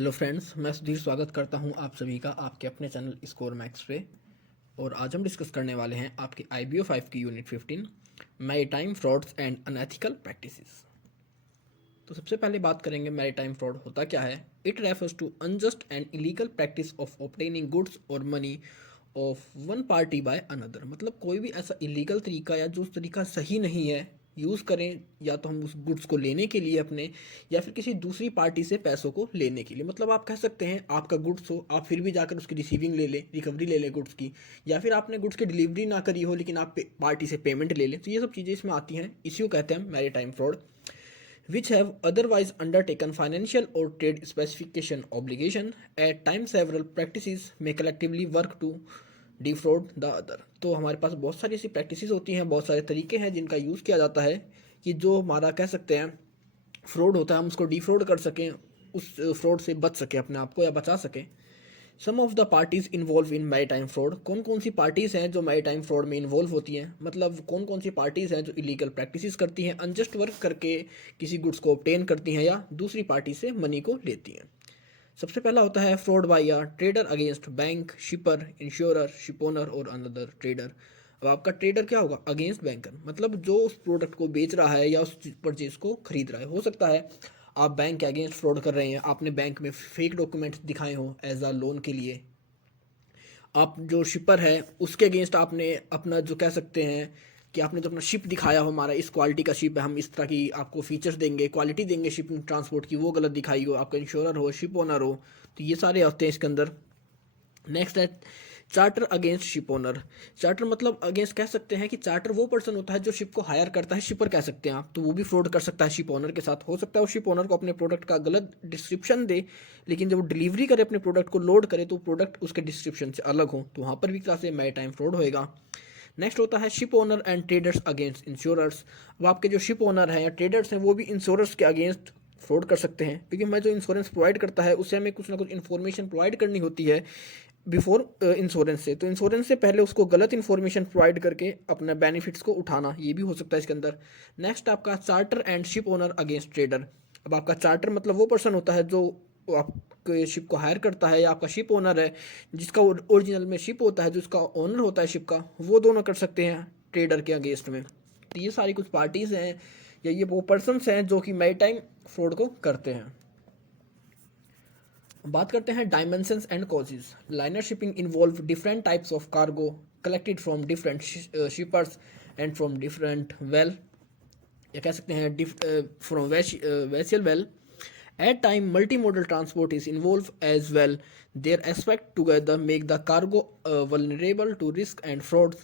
Hello friends, मैं सुधीर स्वागत करता हूं आप सभी का आपके अपने चैनल स्कोर मैक्स पे। और आज हम डिस्कस करने वाले हैं आपके IBO 5 की unit 15 maritime frauds and unethical practices. तो सबसे पहले बात करेंगे मैरीटाइम फ्रॉड होता क्या है। It refers to unjust and illegal practice of obtaining goods और money of one party by another. मतलब कोई भी ऐसा इलीगल तरीका या जो तरीका सही नहीं है यूज़ करें, या तो हम उस गुड्स को लेने के लिए अपने, या फिर किसी दूसरी पार्टी से पैसों को लेने के लिए। मतलब आप कह सकते हैं आपका गुड्स हो, आप फिर भी जाकर उसकी रिसीविंग ले लें, रिकवरी ले लें गुड्स की, या फिर आपने गुड्स की डिलीवरी ना करी हो लेकिन आप पार्टी से पेमेंट ले लें। तो ये सब चीज़ें इसमें आती हैं, इसी को कहते हैं maritime fraud. which have otherwise undertaken financial or trade specification obligation. At times several practices may collectively work to defrauded the other. तो हमारे पास बहुत सारी ऐसी प्रैक्टिसेस होती हैं, बहुत सारे तरीके हैं जिनका यूज़ किया जाता है कि जो हमारा कह सकते हैं फ्रॉड होता है हम उसको डिफ्रॉड कर सकें, उस फ्रॉड से बच सकें अपने आप को या बचा सकें। Some of the parties involve in maritime fraud. कौन कौन सी पार्टीज़ हैं जो मैरीटाइम फ्रॉड में इन्वॉल्व होती हैं, मतलब कौन कौन सी पार्टीज़ हैं जो इलीगल प्रैक्टिसेस करती हैं, अनजस्ट वर्क करके किसी गुड्स को ऑब्टेन करती हैं या दूसरी पार्टी से मनी को लेती हैं। सबसे पहला होता है फ्रॉड बाय या trader against bank, shipper, insurer, shipowner और अनदर ट्रेडर। अब आपका ट्रेडर क्या होगा? अगेंस्ट बैंकर, मतलब जो उस प्रोडक्ट को बेच रहा है या उस परचेज को खरीद रहा है। हो सकता है आप बैंक के अगेंस्ट फ्रॉड कर रहे हैं, आपने बैंक में फेक डॉक्यूमेंट्स दिखाए हों एज अ लोन के लिए। आप जो शिपर है उसके अगेंस्ट आपने अपना जो कह सकते हैं कि आपने जो अपना शिप दिखाया हो, हमारा इस क्वालिटी का शिप है, हम इस तरह की आपको फीचर्स देंगे, क्वालिटी देंगे शिपिंग ट्रांसपोर्ट की, वो गलत दिखाई हो। आपका इंश्योरर हो, शिप ओनर हो, तो ये सारे होते हैं इसके अंदर। नेक्स्ट है charter against ship owner. Charter मतलब अगेंस्ट कह सकते हैं कि चार्टर वो पर्सन होता है जो शिप को हायर करता है, शिपर कह सकते हैं आप, तो वो भी फ्रॉड कर सकता है शिप ओनर के साथ। हो सकता है वो शिप ओनर को अपने प्रोडक्ट का गलत डिस्क्रिप्शन दे, लेकिन जब वो डिलीवरी करे अपने प्रोडक्ट को लोड करे तो प्रोडक्ट उसके डिस्क्रिप्शन से अलग हो, तो वहाँ पर भी तरह से मैरीटाइम फ्रॉड होएगा। नेक्स्ट होता है ship owner and traders against insurers. अब आपके जो शिप ओनर हैं या ट्रेडर्स हैं वो भी इंश्योरर्स के अगेंस्ट फ्रॉड कर सकते हैं, क्योंकि हमें जो इंश्योरेंस प्रोवाइड करता है उससे हमें कुछ ना कुछ इन्फॉर्मेशन प्रोवाइड करनी होती है बिफोर इंश्योरेंस से। तो इंश्योरेंस से पहले उसको गलत इन्फॉर्मेशन प्रोवाइड करके अपना बेनिफिट्स को उठाना, ये भी हो सकता है इसके अंदर। नेक्स्ट आपका charter and ship owner against trader. अब आपका चार्टर मतलब वो पर्सन होता है जो आपके शिप को हायर करता है, या आपका शिप ओनर है जिसका ओरिजिनल में शिप होता है, जो उसका ओनर होता है शिप का, वो दोनों कर सकते हैं ट्रेडर के अगेंस्ट में। तो ये सारी कुछ पार्टीज़ हैं या ये वो पर्सनस हैं जो कि मैरीटाइम फ्रॉड को करते हैं। बात करते हैं dimensions and causes. Liner shipping involve different types of cargo collected from different shippers and from different well, या कह सकते हैं from vessel well. At time multimodal transport is involve as well. Their aspect together make the cargo vulnerable to risk and fraud,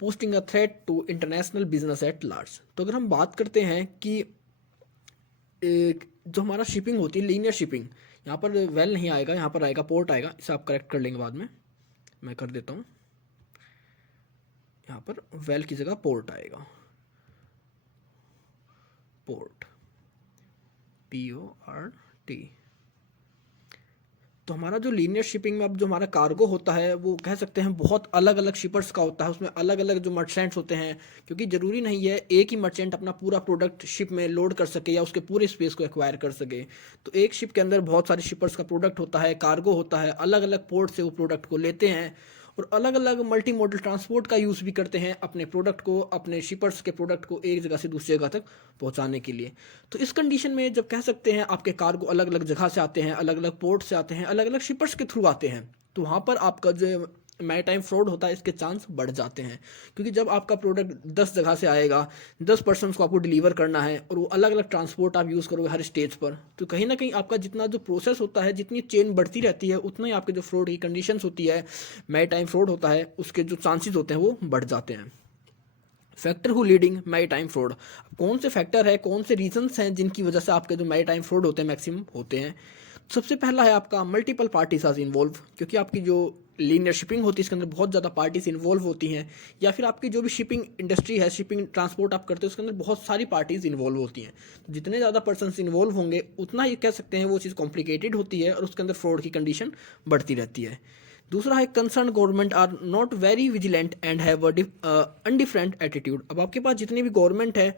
posting a threat to international business at large. तो अगर हम बात करते हैं कि जो हमारा शिपिंग होती है लीनियर शिपिंग, यहाँ पर वेल नहीं आएगा, यहाँ पर आएगा पोर्ट आएगा, इसे आप करेक्ट कर लेंगे बाद में, मैं कर देता हूँ। यहाँ पर वेल की जगह पोर्ट आएगा, पोर्ट, PORT। तो हमारा जो लीनियर शिपिंग में अब जो हमारा कार्गो होता है वो कह सकते हैं बहुत अलग अलग शिपर्स का होता है, उसमें अलग अलग जो मर्चेंट्स होते हैं, क्योंकि ज़रूरी नहीं है एक ही मर्चेंट अपना पूरा प्रोडक्ट शिप में लोड कर सके या उसके पूरे स्पेस को एक्वायर कर सके। तो एक शिप के अंदर बहुत सारे शिपर्स का प्रोडक्ट होता है, कार्गो होता है, अलग अलग पोर्ट से वो प्रोडक्ट को लेते हैं और अलग अलग मल्टी मॉडल ट्रांसपोर्ट का यूज़ भी करते हैं अपने प्रोडक्ट को, अपने शिपर्स के प्रोडक्ट को एक जगह से दूसरी जगह तक पहुंचाने के लिए। तो इस कंडीशन में जब कह सकते हैं आपके कार्गो अलग अलग जगह से आते हैं, अलग अलग पोर्ट से आते हैं, अलग अलग शिपर्स के थ्रू आते हैं, तो वहाँ पर आपका जो मैरीटाइम फ्रॉड होता है इसके चांस बढ़ जाते हैं। क्योंकि जब आपका प्रोडक्ट 10 जगह से आएगा, 10 पर्सनस को आपको डिलीवर करना है और वो अलग अलग ट्रांसपोर्ट आप यूज़ करोगे हर स्टेज पर, तो कहीं ना कहीं आपका जितना जो प्रोसेस होता है, जितनी चेन बढ़ती रहती है, उतना ही आपके जो फ्रॉड की कंडीशंस होती है, मैरीटाइम फ्रॉड होता है, उसके जो चांसेस होते हैं वो बढ़ जाते हैं। Factor who leading maritime fraud. कौन से फैक्टर है, कौन से रीजंस हैं जिनकी वजह से आपके जो मैरीटाइम फ्रॉड होते हैं मैक्सिमम होते हैं। सबसे पहला है आपका मल्टीपल पार्टीज आर इन्वॉल्व, क्योंकि आपकी जो लीनियर शिपिंग होती है इसके अंदर बहुत ज़्यादा पार्टीज इन्वॉल्व होती हैं, या फिर आपकी जो भी शिपिंग इंडस्ट्री है, शिपिंग ट्रांसपोर्ट आप करते हो उसके अंदर बहुत सारी पार्टीज इन्वॉल्व होती हैं। तो जितने ज़्यादा पर्सनस इन्वॉल्व होंगे उतना ये कह सकते हैं वो चीज़ कॉम्प्लिकेटेड होती है और उसके अंदर फ्रॉड की कंडीशन बढ़ती रहती है। दूसरा है concern government are not very vigilant and have a indifferent attitude. अब आपके पास जितनी भी गवर्नमेंट है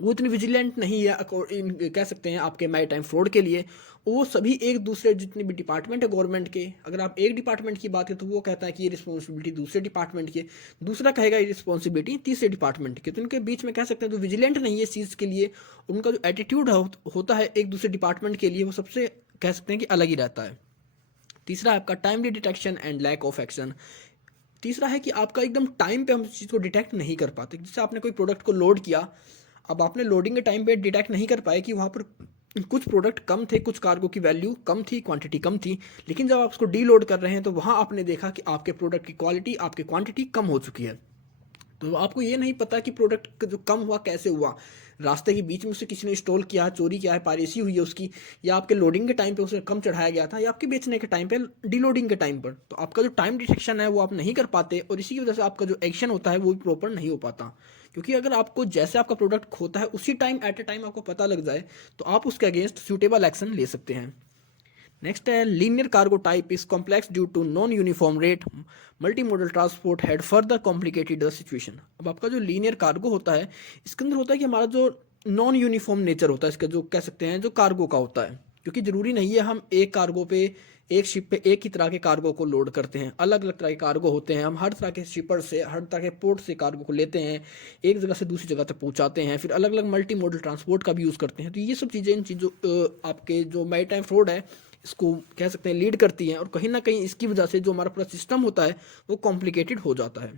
वो इतनी विजिलेंट नहीं है कह सकते हैं आपके मैरी टाइम फ्रॉड के लिए। वो सभी एक दूसरे जितने भी डिपार्टमेंट है गवर्नमेंट के, अगर आप एक डिपार्टमेंट की बात करें तो वो कहता है कि ये रिस्पॉन्सिबिलिटी दूसरे डिपार्टमेंट की है, दूसरा कहेगा ये रिस्पॉन्सिबिलिटी तीसरे डिपार्टमेंट की। तो इनके बीच में कह सकते हैं जो विजिलेंट नहीं है इस चीज़ के लिए, उनका जो एटीट्यूड होता है एक दूसरे डिपार्टमेंट के लिए, वो सबसे कह सकते हैं कि अलग ही रहता है। तीसरा आपका timely detection and lack of action. तीसरा है कि आपका एकदम टाइम पे हम इस चीज़ को डिटेक्ट नहीं कर पाते। जैसे आपने कोई प्रोडक्ट को लोड किया, अब आपने लोडिंग के टाइम पे डिटेक्ट नहीं कर पाए कि वहाँ पर कुछ प्रोडक्ट कम थे, कुछ कार्गो की वैल्यू कम थी, क्वांटिटी कम थी, लेकिन जब आप उसको डीलोड कर रहे हैं तो वहाँ आपने देखा कि आपके प्रोडक्ट की क्वालिटी, आपकी क्वांटिटी कम हो चुकी है। तो आपको ये नहीं पता कि प्रोडक्ट जो कम हुआ कैसे हुआ, रास्ते के बीच में उसे किसी ने इंस्टॉल किया, चोरी किया है, पायरेसी हुई है उसकी, या आपके लोडिंग के टाइम पे उसे कम चढ़ाया गया था, या आपके बेचने के टाइम पे डीलोडिंग के टाइम पर। तो आपका जो टाइम डिटेक्शन है वो आप नहीं कर पाते, और इसी की वजह से आपका जो एक्शन होता है वो भी प्रॉपर नहीं हो पाता। क्योंकि अगर आपको जैसे आपका प्रोडक्ट खोता है उसी टाइम एट ए टाइम आपको पता लग जाए तो आप उसके अगेंस्ट सूटेबल एक्शन ले सकते हैं। नेक्स्ट है linear cargo type is complex due to non uniform rate multi modal transport had further complicated the situation. अब आपका जो लीनियर कार्गो होता है इसके अंदर होता है कि हमारा जो नॉन यूनिफॉर्म नेचर होता है इसका, जो कह सकते हैं जो कार्गो का होता है, क्योंकि ज़रूरी नहीं है हम एक कार्गो पे, एक शिप पे एक ही तरह के कार्गो को लोड करते हैं। अलग अलग तरह के कार्गो होते हैं, हम हर तरह के शिपर से, हर तरह के पोर्ट से कार्गो को लेते हैं, एक जगह से दूसरी जगह तक पहुंचाते हैं, फिर अलग अलग मल्टी मॉडल ट्रांसपोर्ट का भी यूज़ करते हैं। तो ये सब चीज़ें, इन चीज़ों आपके जो मैरी टाइम फ्रॉड है इसको कह सकते हैं लीड करती हैं, और कहीं ना कहीं इसकी वजह से जो हमारा पूरा सिस्टम होता है वो कॉम्प्लिकेटेड हो जाता है।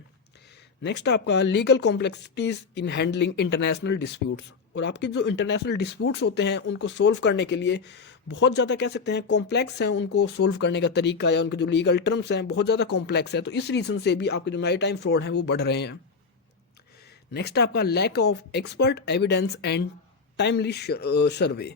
नेक्स्ट आपका legal complexities in handling international disputes. और आपके जो इंटरनेशनल डिस्प्यूट्स होते हैं उनको सोल्व करने के लिए बहुत ज़्यादा कह सकते हैं कॉम्प्लेक्स हैं, उनको सोल्व करने का तरीका या उनके जो लीगल टर्म्स हैं बहुत ज़्यादा कॉम्प्लेक्स है। तो इस रीज़न से भी आपके जो मैरी टाइम फ्रॉड हैं वो बढ़ रहे हैं। नेक्स्ट आपका lack of expert evidence and timely survey.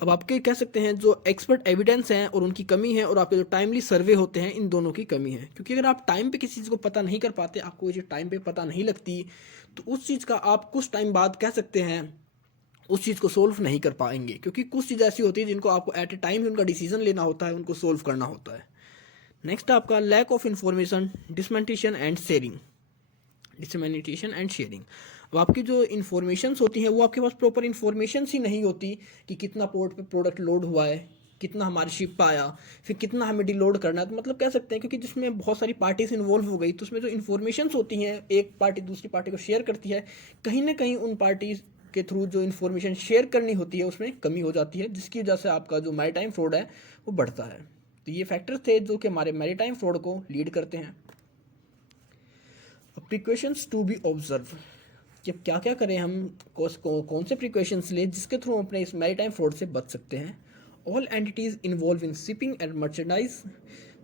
अब आपके कह सकते हैं जो एक्सपर्ट एविडेंस हैं और उनकी कमी है, और आपके जो टाइमली सर्वे होते हैं इन दोनों की कमी है। क्योंकि अगर आप टाइम पे किसी चीज़ को पता नहीं कर पाते, आपको ये चीज़ टाइम पे पता नहीं लगती, तो उस चीज़ का आप कुछ टाइम बाद कह सकते हैं उस चीज़ को सोल्व नहीं कर पाएंगे। क्योंकि कुछ चीज़ ऐसी होती है जिनको आपको एट ए टाइम ही उनका डिसीजन लेना होता है, उनको सोल्व करना होता है। नेक्स्ट आपका lack of information dissemination and sharing. अब आपकी जो इन्फॉर्मेशंस होती हैं वो आपके पास प्रॉपर इन्फॉर्मेशंस ही नहीं होती कि कितना पोर्ट पे प्रोडक्ट लोड हुआ है, कितना हमारी शिप पे आया, फिर कितना हमें डिलोड करना है। तो मतलब कह सकते हैं क्योंकि जिसमें बहुत सारी पार्टीज इन्वॉल्व हो गई, तो उसमें जो इन्फॉर्मेशंस होती हैं एक पार्टी दूसरी पार्टी को शेयर करती है, कहीं ना कहीं उन पार्टीज के थ्रू जो इन्फॉर्मेशन शेयर करनी होती है उसमें कमी हो जाती है, जिसकी वजह से आपका जो मैरी टाइम फ्रॉड है वो बढ़ता है। तो ये फैक्टर्स थे जो कि हमारे मैरी टाइम फ्रॉड को लीड करते हैं। प्रिकॉशंस टू बी ऑब्जर्व, कि अब क्या क्या करें हम, कौन से प्रिकॉशंस लें जिसके थ्रू हम अपने इस मैरी टाइम फ्रॉड से बच सकते हैं। All entities involve in shipping and merchandise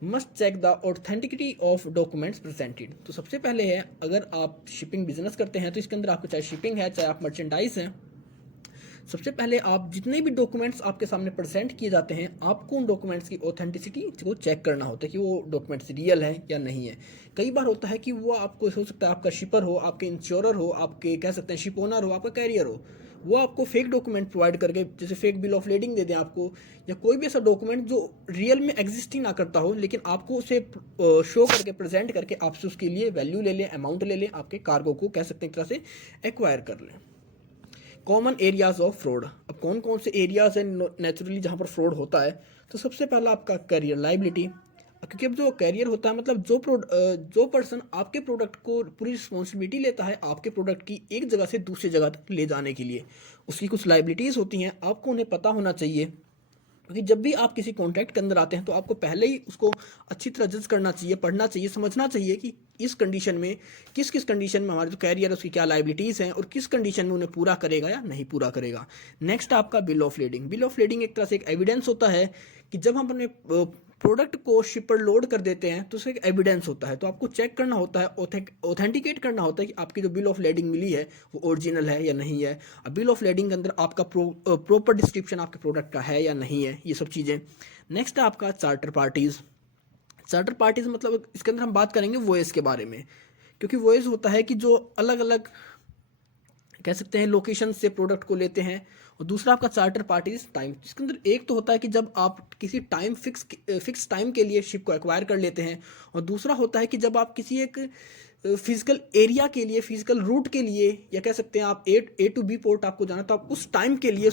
must check the authenticity of documents presented. तो सबसे पहले है, अगर आप शिपिंग बिजनेस करते हैं तो इसके अंदर आपको चाहे शिपिंग है चाहे आप मर्चेंडाइज हैं, सबसे पहले आप जितने भी डॉक्यूमेंट्स आपके सामने प्रेजेंट किए जाते हैं आपको उन डॉक्यूमेंट्स की ऑथेंटिसिटी को चेक करना होता है कि वो डॉक्यूमेंट्स रियल हैं या नहीं है। कई बार होता है कि वो आपको हो सकता है आपका शिपर हो, आपके इंश्योरर हो, आपके कह सकते हैं शिप ओनर हो, आपका कैरियर हो, वो आपको फेक डॉक्यूमेंट प्रोवाइड करके जैसे फेक बिल ऑफ लेडिंग दे दें आपको, या कोई भी ऐसा डॉक्यूमेंट जो रियल में एग्जिस्ट ही ना करता हो, लेकिन आपको उसे शो करके प्रेजेंट करके आपसे उसके लिए वैल्यू ले लें, अमाउंट ले लें, आपके कार्गो को कह सकते हैं एक तरह से एक्वायर कर लें। Common areas of fraud. अब कौन कौन से एरियाज हैं नेचुरली जहाँ पर फ्रॉड होता है, तो सबसे पहला आपका कैरियर लाइबिलिटी। क्योंकि अब जो कैरियर होता है मतलब जो पर्सन आपके प्रोडक्ट को पूरी रिस्पॉन्सिबिलिटी लेता है आपके प्रोडक्ट की एक जगह से दूसरी जगह तक ले जाने के लिए, उसकी कुछ लाइबिलिटीज़ होती हैं, आपको उन्हें पता होना चाहिए। क्योंकि जब भी आप किसी कॉन्ट्रैक्ट के अंदर आते हैं तो आपको पहले ही उसको अच्छी तरह जज करना चाहिए, पढ़ना चाहिए, समझना चाहिए कि इस कंडीशन में किस किस कंडीशन में हमारे जो कैरियर है उसकी क्या लाइबिलिटीज़ हैं और किस कंडीशन में उन्हें पूरा करेगा या नहीं पूरा करेगा। नेक्स्ट आपका bill of lending. Bill of lending एक तरह से एक एविडेंस होता है कि जब हम अपने प्रोडक्ट को शिप पर लोड कर देते हैं तो उसका एक एविडेंस होता है, तो आपको चेक करना होता है, ऑथेंटिकेट करना होता है कि आपकी जो बिल ऑफ लेडिंग मिली है वो ओरिजिनल है या नहीं है। अब बिल ऑफ लेडिंग के अंदर आपका प्रॉपर डिस्क्रिप्शन आपके प्रोडक्ट का है या नहीं है, ये सब चीज़ें। नेक्स्ट है आपका चार्टर पार्टीज़। चार्टर पार्टीज़ मतलब इसके अंदर हम बात करेंगे वॉयस के बारे में, क्योंकि वॉयस होता है कि जो अलग अलग कह सकते हैं लोकेशन से प्रोडक्ट को लेते हैं। और दूसरा आपका चार्टर पार्टीज टाइम। इसके अंदर एक तो होता है कि जब आप किसी टाइम फिक्स टाइम के लिए शिप को एक्वायर कर लेते हैं, और दूसरा होता है कि जब आप किसी एक फिजिकल एरिया के लिए, फिजिकल रूट के लिए, या कह सकते हैं आप ए टू बी पोर्ट आपको जाना, तो आप उस टाइम के लिए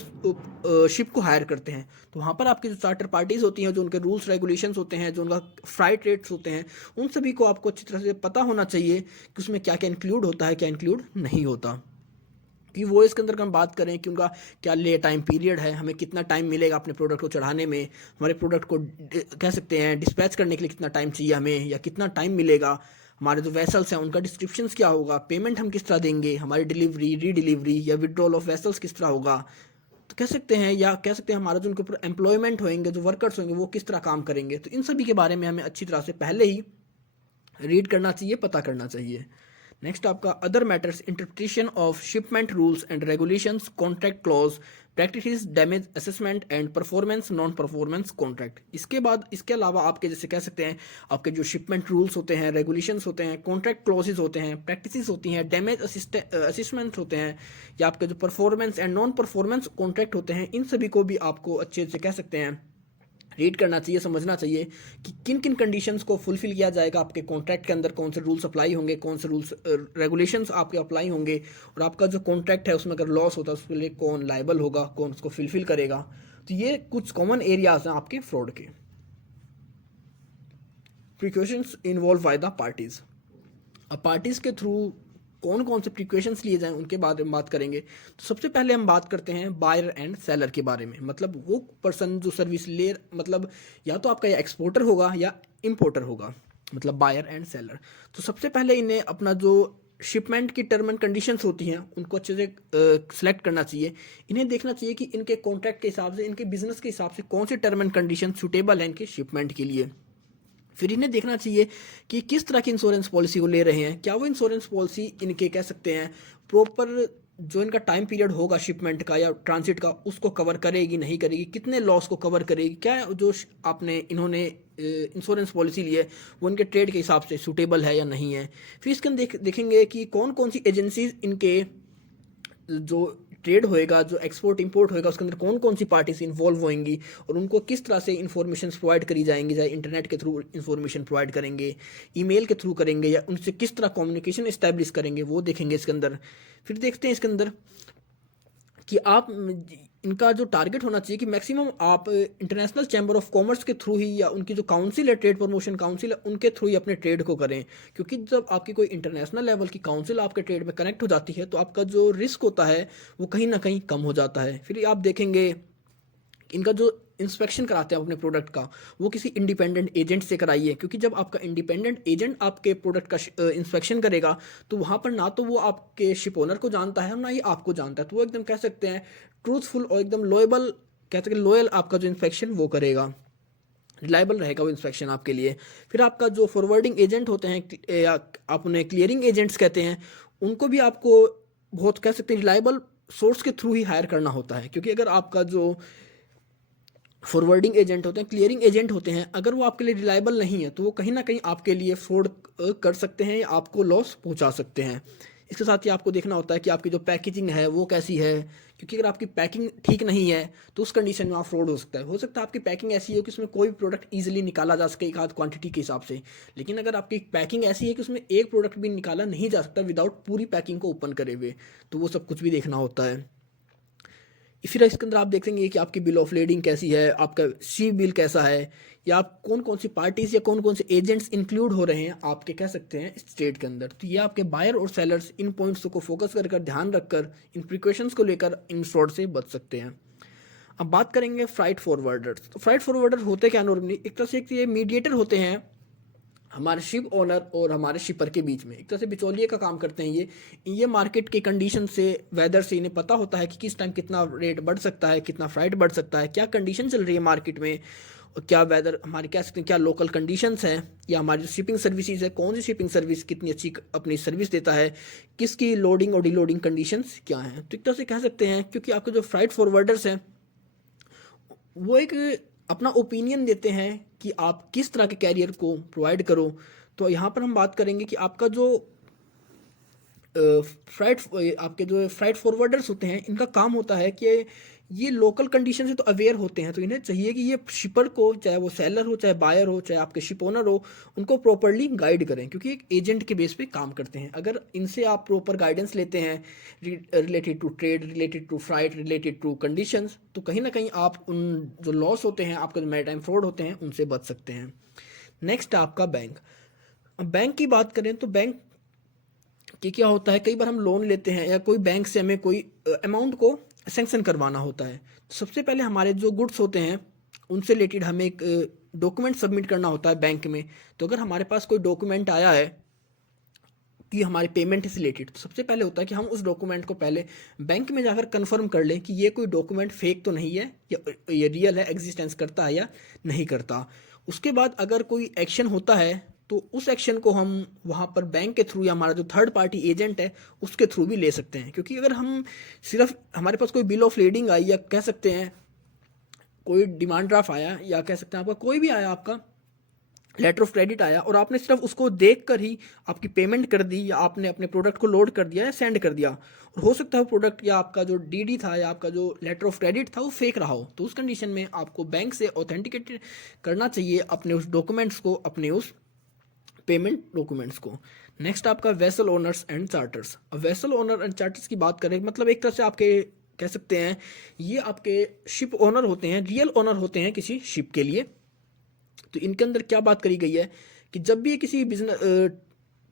शिप को हायर करते हैं। तो वहाँ पर आपकी जो चार्टर पार्टीज होती हैं, जो उनके रूल्स रेगुलेशंस होते हैं, जो उनका फ्राइट रेट्स होते हैं, उन सभी को आपको अच्छी तरह से पता होना चाहिए कि उसमें क्या क्या इंक्लूड होता है, क्या इंक्लूड नहीं होता। कि वो इसके अंदर हम बात करें कि उनका क्या ले टाइम पीरियड है, हमें कितना टाइम मिलेगा अपने प्रोडक्ट को चढ़ाने में, हमारे प्रोडक्ट को कह सकते हैं डिस्पैच करने के लिए कितना टाइम चाहिए हमें, या कितना टाइम मिलेगा, हमारे जो वेसल्स हैं उनका डिस्क्रिप्शंस क्या होगा, पेमेंट हम किस तरह देंगे, हमारी डिलीवरी, री डिलीवरी या विड्रॉल ऑफ वेसल्स किस तरह होगा, तो कह सकते हैं, या कह सकते हैं हमारा जो उनके ऊपर एम्प्लॉयमेंट होंगे, जो वर्कर्स होंगे वो किस तरह काम करेंगे। तो इन सभी के बारे में हमें अच्छी तरह से पहले ही रीड करना चाहिए, पता करना चाहिए। नेक्स्ट आपका other matters, interpretation of shipment rules and regulations, contract clause, practices, damage assessment and performance, non performance contract. इसके बाद इसके अलावा आपके जैसे कह सकते हैं आपके जो शिपमेंट रूल्स होते हैं, रेगुलेशंस होते हैं, कॉन्ट्रैक्ट क्लॉजेज होते हैं, प्रैक्टिसेस होती हैं, डैमेज असिस्टमेंट होते हैं, या आपके जो performance and non performance contract होते हैं, इन सभी को भी आपको अच्छे से कह सकते हैं रीड करना चाहिए, समझना चाहिए कि किन किन कंडीशंस को फुलफिल किया जाएगा आपके कॉन्ट्रैक्ट के अंदर, कौन से रूल्स अप्लाई होंगे, कौन से रूल्स रेगुलेशंस आपके अप्लाई होंगे, और आपका जो कॉन्ट्रैक्ट है उसमें अगर लॉस होता है उसके लिए कौन लायबल होगा, कौन उसको फुलफिल करेगा। तो ये कुछ कॉमन एरियाज हैं आपके फ्रॉड के। Precautions involve by the parties. अब पार्टीज के थ्रू कौन कौन से प्रिकॉशंस लिए जाएं उनके बारे में बात करेंगे। तो सबसे पहले हम बात करते हैं बायर एंड सेलर के बारे में। मतलब वो पर्सन जो सर्विस ले, मतलब या तो आपका या एक्सपोर्टर होगा या इम्पोर्टर होगा, मतलब बायर एंड सेलर। तो सबसे पहले इन्हें अपना जो शिपमेंट की टर्म एंड कंडीशंस होती हैं उनको अच्छे से सेलेक्ट करना चाहिए। इन्हें देखना चाहिए कि इनके कॉन्ट्रैक्ट के हिसाब से, इनके बिजनेस के हिसाब से कौन सी टर्म एंड कंडीशन सूटेबल है इनके शिपमेंट के लिए। फिर इन्हें देखना चाहिए कि किस तरह की इंश्योरेंस पॉलिसी को ले रहे हैं, क्या वो इंश्योरेंस पॉलिसी इनके कह सकते हैं प्रॉपर जो इनका टाइम पीरियड होगा शिपमेंट का या ट्रांजिट का उसको कवर करेगी नहीं करेगी, कितने लॉस को कवर करेगी, क्या जो आपने इन्होंने इंश्योरेंस पॉलिसी ली है वो इनके ट्रेड के हिसाब से सूटेबल है या नहीं है। फिर इसके अंदर देखेंगे कि कौन कौन सी एजेंसीज इनके जो ट्रेड होएगा, जो एक्सपोर्ट इंपोर्ट होएगा उसके अंदर कौन कौन सी पार्टीज इन्वॉल्व होंगी और उनको किस तरह से इन्फॉर्मेशन प्रोवाइड करी जाएंगी, चाहे इंटरनेट के थ्रू इन्फॉर्मेशन प्रोवाइड करेंगे, ईमेल के थ्रू करेंगे, या उनसे किस तरह कम्युनिकेशन इस्टेब्लिश करेंगे, वो देखेंगे इसके अंदर। फिर देखते हैं इसके अंदर कि आप इनका जो टारगेट होना चाहिए कि मैक्सिमम आप इंटरनेशनल चैम्बर ऑफ कॉमर्स के थ्रू ही या उनकी जो काउंसिल है, ट्रेड प्रमोशन काउंसिल है, उनके थ्रू ही अपने ट्रेड को करें। क्योंकि जब आपकी कोई इंटरनेशनल लेवल की काउंसिल आपके ट्रेड में कनेक्ट हो जाती है तो आपका जो रिस्क होता है वो कहीं ना कहीं कम हो जाता है। फिर आप देखेंगे इनका जो इंस्पेक्शन कराते हैं अपने प्रोडक्ट का वो किसी इंडिपेंडेंट एजेंट से कराइए। क्योंकि जब आपका इंडिपेंडेंट एजेंट आपके प्रोडक्ट का इंस्पेक्शन करेगा तो वहाँ पर ना तो वो आपके शिप ओनर को जानता है और ना ही आपको जानता है, तो वो एकदम कह सकते हैं ट्रूथफुल और एकदम लॉयबल, कहते हैं लॉयल आपका जो इंस्पेक्शन वो करेगा, रिलायबल रहेगा वो इंस्पेक्शन आपके लिए। फिर आपका जो फॉरवर्डिंग एजेंट होते हैं या आप उन्हें क्लियरिंग एजेंट्स कहते हैं, उनको भी आपको बहुत कह सकते हैं रिलायबल सोर्स के थ्रू ही हायर करना होता है। क्योंकि अगर आपका जो फॉरवर्डिंग एजेंट होते हैं, क्लियरिंग एजेंट होते हैं, अगर वो आपके लिए रिलायबल नहीं है तो वो कहीं ना कहीं आपके लिए फ्रॉड कर सकते हैं या आपको लॉस पहुंचा सकते हैं। इसके साथ ही आपको देखना होता है कि आपकी जो पैकेजिंग है वो कैसी है। क्योंकि अगर आपकी पैकिंग ठीक नहीं है तो उस कंडीशन में आप फ्रॉड हो सकता है। हो सकता है आपकी पैकिंग ऐसी हो कि उसमें कोई भी प्रोडक्ट ईजिली निकाला जा सके एक आध क्वांटिटी के हिसाब से, लेकिन अगर आपकी पैकिंग ऐसी है कि उसमें एक प्रोडक्ट भी निकाला नहीं जा सकता विदाउट पूरी पैकिंग को ओपन करे हुए, तो वो सब कुछ भी देखना होता है। फिर इसके अंदर आप देखेंगे कि आपकी बिल ऑफ लेडिंग कैसी है, आपका सी बिल कैसा है, या आप कौन कौन सी पार्टीज या कौन कौन से एजेंट्स इंक्लूड हो रहे हैं आपके कह सकते हैं स्टेट के अंदर। तो ये आपके बायर और सेलर्स इन पॉइंट्स को फोकस कर ध्यान रखकर इन प्रिकॉशंस को लेकर इन फ्रॉड से बच सकते हैं। अब बात करेंगे फ्राइट फॉरवर्डर्स। तो फ्राइट फॉरवर्डर होते क्या नॉर्मली, एक तरह से ये मीडिएटर होते हैं हमारे शिप ओनर और हमारे शिपर के बीच में, एक तरह से बिचौलिए का काम करते हैं। ये मार्केट के कंडीशन से, वेदर से इन्हें पता होता है कि किस टाइम कितना रेट बढ़ सकता है, कितना फ्राइट बढ़ सकता है, क्या कंडीशन चल रही है मार्केट में, और क्या वेदर हमारे कह सकते हैं क्या लोकल कंडीशंस हैं, या हमारी जो शिपिंग सर्विसेज है कौन सी शिपिंग सर्विस कितनी अच्छी अपनी सर्विस देता है, किसकी लोडिंग और डिलोडिंग कंडीशंस क्या हैं। तो एक तरह से कह सकते हैं क्योंकि आपके जो फ्राइट फॉरवर्डर्स हैं वो एक अपना ओपिनियन देते हैं कि आप किस तरह के कैरियर को प्रोवाइड करो। तो यहाँ पर हम बात करेंगे कि आपका जो आपके जो फ्राइट फॉरवर्डर्स होते हैं इनका काम होता है कि ये लोकल कंडीशन से तो अवेयर होते हैं, तो इन्हें चाहिए कि ये शिपर को, चाहे वो सेलर हो, चाहे बायर हो, चाहे आपके शिप ओनर हो, उनको प्रॉपरली गाइड करें, क्योंकि एक एजेंट के बेस पे काम करते हैं। अगर इनसे आप प्रॉपर गाइडेंस लेते हैं related to trade, related to freight, related to conditions, तो कहीं ना कहीं आप उन जो लॉस होते हैं, आपके जो मैरीटाइम फ्रॉड होते हैं, उनसे बच सकते हैं। नेक्स्ट आपका बैंक। अब बैंक की बात करें तो बैंक कि क्या होता है, कई बार हम लोन लेते हैं या कोई बैंक से हमें कोई अमाउंट को सैंक्शन करवाना होता है, तो सबसे पहले हमारे जो गुड्स होते हैं उनसे रिलेटेड हमें एक डॉक्यूमेंट सबमिट करना होता है बैंक में। तो अगर हमारे पास कोई डॉक्यूमेंट आया है कि हमारे पेमेंट से रिलेटेड, तो सबसे पहले होता है कि हम उस डॉक्यूमेंट को पहले बैंक में जाकर कंफर्म कर लें कि ये कोई डॉक्यूमेंट फेक तो नहीं है, या ये रियल है, एग्जिस्टेंस करता है या नहीं करता। उसके बाद अगर कोई एक्शन होता है तो उस एक्शन को हम वहाँ पर बैंक के थ्रू या हमारा जो थर्ड पार्टी एजेंट है उसके थ्रू भी ले सकते हैं। क्योंकि अगर हम सिर्फ हमारे पास कोई बिल ऑफ लेडिंग आई, या कह सकते हैं कोई डिमांड ड्राफ्ट आया, या कह सकते हैं आपका कोई भी आया, आपका लेटर ऑफ क्रेडिट आया, और आपने सिर्फ उसको देख कर ही आपकी पेमेंट कर दी, या आपने अपने प्रोडक्ट को लोड कर दिया या सेंड कर दिया, और हो सकता है प्रोडक्ट या आपका जो डीडी था या आपका जो लेटर ऑफ क्रेडिट था वो फेक रहा हो, तो उस कंडीशन में आपको बैंक से ऑथेंटिकेट करना चाहिए अपने उस डॉक्यूमेंट्स को, अपने उस पेमेंट डॉक्यूमेंट्स को। नेक्स्ट आपका वेसल ओनर्स एंड चार्टर्स। अब वेसल ओनर एंड चार्टर्स की बात करें, मतलब एक तरह से आपके कह सकते हैं ये आपके शिप ओनर होते हैं, रियल ओनर होते हैं किसी शिप के लिए। तो इनके अंदर क्या बात करी गई है कि जब भी ये किसी बिजनेस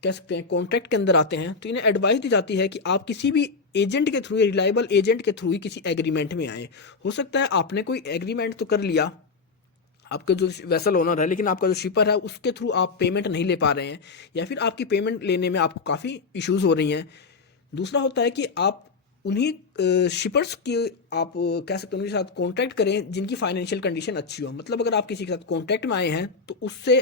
कह सकते हैं कॉन्ट्रैक्ट के अंदर आते हैं, तो इन्हें एडवाइस दी जाती है कि आप किसी भी एजेंट के थ्रू, रिलायबल एजेंट के थ्रू ही किसी एग्रीमेंट में आए। हो सकता है आपने कोई एग्रीमेंट तो कर लिया आपके जो वेसल ओनर है, लेकिन आपका जो शिपर है उसके थ्रू आप पेमेंट नहीं ले पा रहे हैं, या फिर आपकी पेमेंट लेने में आपको काफ़ी इश्यूज हो रही हैं। दूसरा होता है कि आप उन्हीं शिपर्स की आप कह सकते हैं उनके साथ कॉन्ट्रैक्ट करें जिनकी फाइनेंशियल कंडीशन अच्छी हो। मतलब अगर आप किसी के साथ कॉन्ट्रैक्ट में आए हैं तो उससे,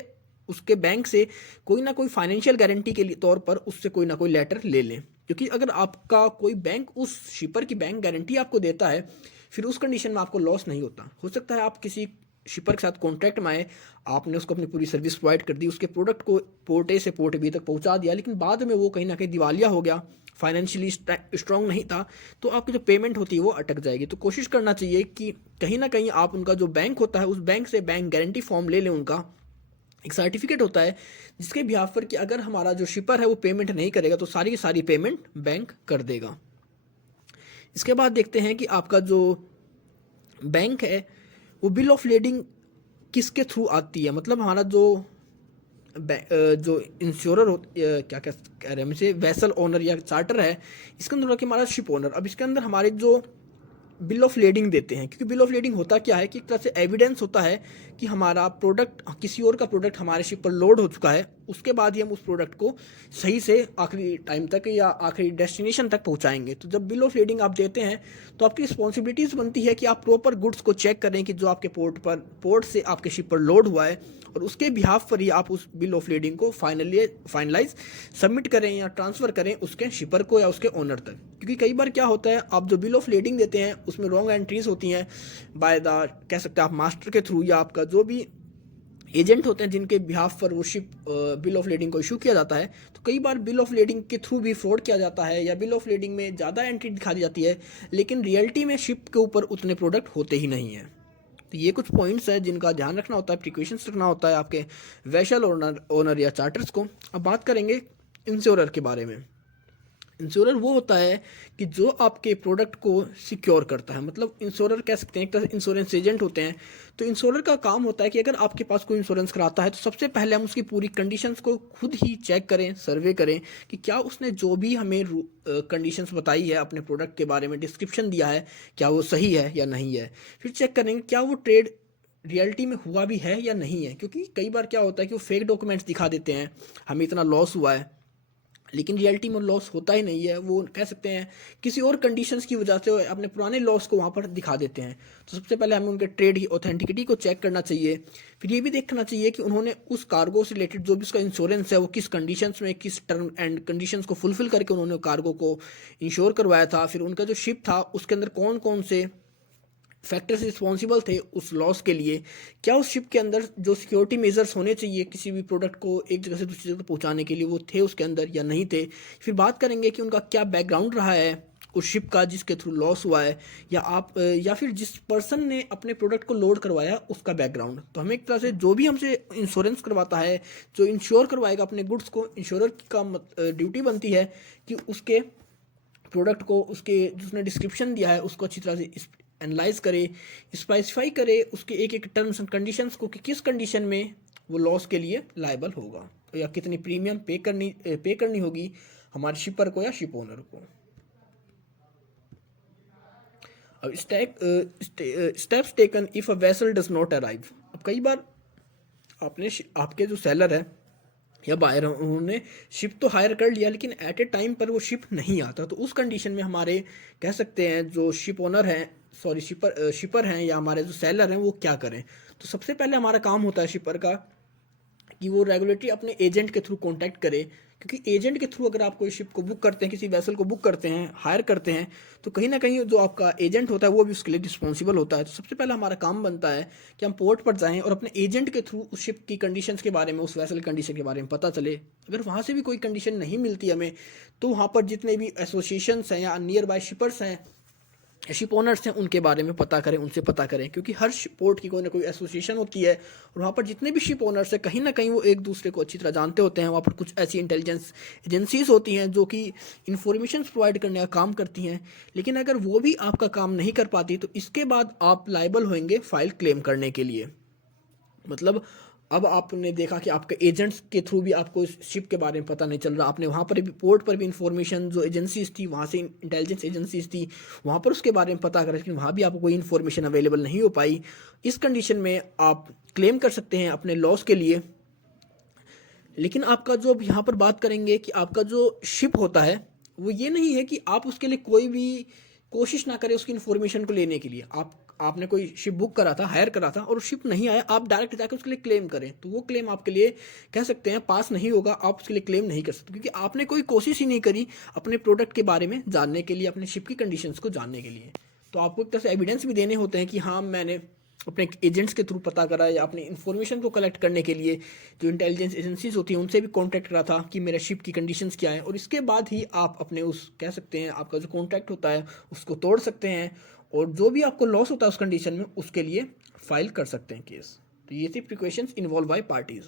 उसके बैंक से कोई ना कोई फाइनेंशियल गारंटी के लिए तौर पर उससे कोई ना कोई लेटर ले लें। क्योंकि अगर आपका कोई बैंक उस शिपर की बैंक गारंटी आपको देता है, फिर उस कंडीशन में आपको लॉस नहीं होता। हो सकता है आप किसी शिपर के साथ कॉन्ट्रैक्ट में आए, आपने उसको अपनी पूरी सर्विस प्रोवाइड कर दी, उसके प्रोडक्ट को पोर्ट ए से पोर्ट बी तक पहुंचा दिया, लेकिन बाद में वो कहीं ना कहीं दिवालिया हो गया, फाइनेंशियली स्ट्रांग नहीं था, तो आपकी जो पेमेंट होती है वो अटक जाएगी। तो कोशिश करना चाहिए कि कहीं ना कहीं आप उनका जो बैंक होता है उस बैंक से बैंक गारंटी फॉर्म ले लें। उनका एक सर्टिफिकेट होता है जिसके बिहाफ पर कि अगर हमारा जो शिपर है वो पेमेंट नहीं करेगा तो सारी की सारी पेमेंट बैंक कर देगा। इसके बाद देखते हैं कि आपका जो बैंक है वो बिल ऑफ लेडिंग किसके थ्रू आती है। मतलब हमारा जो जो इंश्योरर हो, क्या कह रहे हैं हम इसे, वेसल ओनर या चार्टर है, इसके अंदर कि हमारा शिप ओनर। अब इसके अंदर हमारे जो बिल ऑफ लेडिंग देते हैं, क्योंकि बिल ऑफ लेडिंग होता क्या है कि एक तरह से एविडेंस होता है कि हमारा प्रोडक्ट, किसी और का प्रोडक्ट हमारे शिप पर लोड हो चुका है, उसके बाद ही हम उस प्रोडक्ट को सही से आखिरी टाइम तक या आखिरी डेस्टिनेशन तक पहुंचाएंगे। तो जब बिल ऑफ लेडिंग आप देते हैं तो आपकी रिस्पॉन्सिबिलिटीज़ बनती है कि आप प्रॉपर गुड्स को चेक करें कि जो आपके पोर्ट से आपके शिप पर लोड हुआ है, और उसके बिहाफ पर ही आप उस बिल ऑफ लेडिंग को फाइनलाइज सबमिट करें या ट्रांसफ़र करें उसके शिपर को या उसके ओनर तक। क्योंकि कई बार क्या होता है, आप जो बिल ऑफ लेडिंग देते हैं उसमें रॉन्ग एंट्रीज होती हैं बाय द, कह सकते हैं आप मास्टर के थ्रू, या आपका जो भी एजेंट होते हैं जिनके बिहाफ पर वो शिप बिल ऑफ लेडिंग को इशू किया जाता है। तो कई बार बिल ऑफ लेडिंग के थ्रू भी फ्रॉड किया जाता है, या बिल ऑफ लेडिंग में ज़्यादा एंट्री दिखा दी जाती है, लेकिन रियलिटी में शिप के ऊपर उतने प्रोडक्ट होते ही नहीं हैं। तो ये कुछ पॉइंट्स है जिनका ध्यान रखना होता है, प्रिकॉशंस रखना होता है आपके वेसल ओनर या चार्टर्स को। अब बात करेंगे इंश्योरर के बारे में। इंश्योरर वो होता है कि जो आपके प्रोडक्ट को सिक्योर करता है। मतलब इंश्योरर कह सकते हैं एक तरह से इंश्योरेंस एजेंट होते हैं। तो इंश्योरर का काम होता है कि अगर आपके पास कोई इंश्योरेंस कराता है तो सबसे पहले हम उसकी पूरी कंडीशंस को खुद ही चेक करें, सर्वे करें कि क्या उसने जो भी हमें कंडीशंस बताई है अपने प्रोडक्ट के बारे में, डिस्क्रिप्शन दिया है, क्या वो सही है या नहीं है। फिर चेक करेंगे क्या वो ट्रेड रियलिटी में हुआ भी है या नहीं है। क्योंकि कई बार क्या होता है कि वो फेक डॉक्यूमेंट्स दिखा देते हैं, हमें इतना लॉस हुआ है, लेकिन रियलिटी में लॉस होता ही नहीं है। वो कह सकते हैं किसी और कंडीशंस की वजह से अपने पुराने लॉस को वहाँ पर दिखा देते हैं। तो सबसे पहले हमें उनके ट्रेड की ऑथेंटिसिटी को चेक करना चाहिए। फिर ये भी देखना चाहिए कि उन्होंने उस कार्गो से रिलेटेड जो भी उसका इंश्योरेंस है वो किस कंडीशंस में, किस टर्म एंड कंडीशंस को फुलफिल करके उन्होंने कार्गो को इंश्योर करवाया था। फिर उनका जो शिप था उसके अंदर कौन कौन से फैक्टर्स रिस्पॉन्सिबल थे उस लॉस के लिए, क्या उस शिप के अंदर जो सिक्योरिटी मेजर्स होने चाहिए किसी भी प्रोडक्ट को एक जगह से दूसरी जगह पहुंचाने के लिए वो थे उसके अंदर या नहीं थे। फिर बात करेंगे कि उनका क्या बैकग्राउंड रहा है, उस शिप का जिसके थ्रू लॉस हुआ है, या फिर जिस पर्सन ने अपने प्रोडक्ट को लोड करवाया उसका बैकग्राउंड। तो हमें एक तरह से जो भी हमसे इंश्योरेंस करवाता है, जो इंश्योर करवाएगा अपने गुड्स को, इंश्योरर का ड्यूटी बनती है कि उसके प्रोडक्ट को, उसके जिसने डिस्क्रिप्शन दिया है उसको अच्छी तरह से एनालाइज करे, स्पेसिफाई करे उसके एक एक टर्म्स एंड कंडीशंस को कि किस कंडीशन में वो लॉस के लिए लायबल होगा, या कितनी प्रीमियम पे करनी होगी हमारे शिपर को या शिप ओनर को। अब steps taken if a vessel does not arrive. अब कई बार आपके जो सेलर है या बायर है, उन्होंने शिप तो हायर कर लिया लेकिन एट ए टाइम पर वो शिप नहीं आता। तो उस कंडीशन में हमारे कह सकते हैं जो शिप ओनर हैं, सॉरी शिपर हैं या हमारे जो सेलर हैं, वो क्या करें। तो सबसे पहले हमारा काम होता है शिपर का कि वो रेगुलेटरी अपने एजेंट के थ्रू कांटेक्ट करे, क्योंकि एजेंट के थ्रू अगर आप कोई शिप को बुक करते हैं, किसी वेसल को बुक करते हैं, हायर करते हैं, तो कहीं ना कहीं जो आपका एजेंट होता है वो भी उसके लिए रिस्पॉन्सिबल होता है। तो सबसे पहले हमारा काम बनता है कि हम पोर्ट पर जाएं और अपने एजेंट के थ्रू उस शिप की कंडीशंस के बारे में, उस वेसल कंडीशन के बारे में पता चले। अगर वहाँ से भी कोई कंडीशन नहीं मिलती हमें, तो वहाँ पर जितने भी एसोसिएशंस हैं या नियर बाय शिपर्स हैं, शिप ओनर्स हैं, उनके बारे में पता करें, उनसे पता करें, क्योंकि हर पोर्ट की कोई ना कोई एसोसिएशन होती है और वहाँ पर जितने भी शिप ओनर्स हैं कहीं ना कहीं वो एक दूसरे को अच्छी तरह जानते होते हैं। वहाँ पर कुछ ऐसी इंटेलिजेंस एजेंसीज होती हैं जो कि इंफॉर्मेशन प्रोवाइड करने का काम करती हैं, लेकिन अगर वो भी आपका काम नहीं कर पाती तो इसके बाद आप लायबल होंगे फाइल क्लेम करने के लिए। मतलब अब आपने देखा कि आपके एजेंट्स के थ्रू भी आपको इस शिप के बारे में पता नहीं चल रहा, आपने वहाँ पर भी पोर्ट पर भी इंफॉर्मेशन, जो एजेंसीज थी वहाँ से इंटेलिजेंस एजेंसीज थी वहाँ पर उसके बारे में पता करा, लेकिन वहाँ भी आपको कोई इन्फॉर्मेशन अवेलेबल नहीं हो पाई। इस कंडीशन में आप क्लेम कर सकते हैं अपने लॉस के लिए। लेकिन आपका जो अब यहाँ पर बात करेंगे कि आपका जो शिप होता है वो ये नहीं है कि आप उसके लिए कोई भी कोशिश ना करें उसकी इन्फॉर्मेशन को लेने के लिए। आपने कोई शिप बुक करा था, हायर करा था और शिप नहीं आया, आप डायरेक्ट जाकर उसके लिए क्लेम करें तो वो क्लेम आपके लिए कह सकते हैं पास नहीं होगा, आप उसके लिए क्लेम नहीं कर सकते, क्योंकि आपने कोई कोशिश ही नहीं करी अपने प्रोडक्ट के बारे में जानने के लिए, अपने शिप की कंडीशंस को जानने के लिए। तो आपको एक तरह से एविडेंस भी देने होते हैं कि हाँ मैंने अपने एजेंट्स के थ्रू पता करा या अपनी इन्फॉर्मेशन को कलेक्ट करने के लिए जो इंटेलिजेंस एजेंसीज होती हैं उनसे भी कांटेक्ट करा था कि मेरा शिप की कंडीशंस क्या है, और इसके बाद ही आप अपने उस कह सकते हैं आपका जो कॉन्ट्रैक्ट होता है उसको तोड़ सकते हैं और जो भी आपको लॉस होता है उस कंडीशन में उसके लिए फाइल कर सकते हैं केस। तो ये थी प्रिकॉशंस इन्वॉल्व बाय पार्टीज।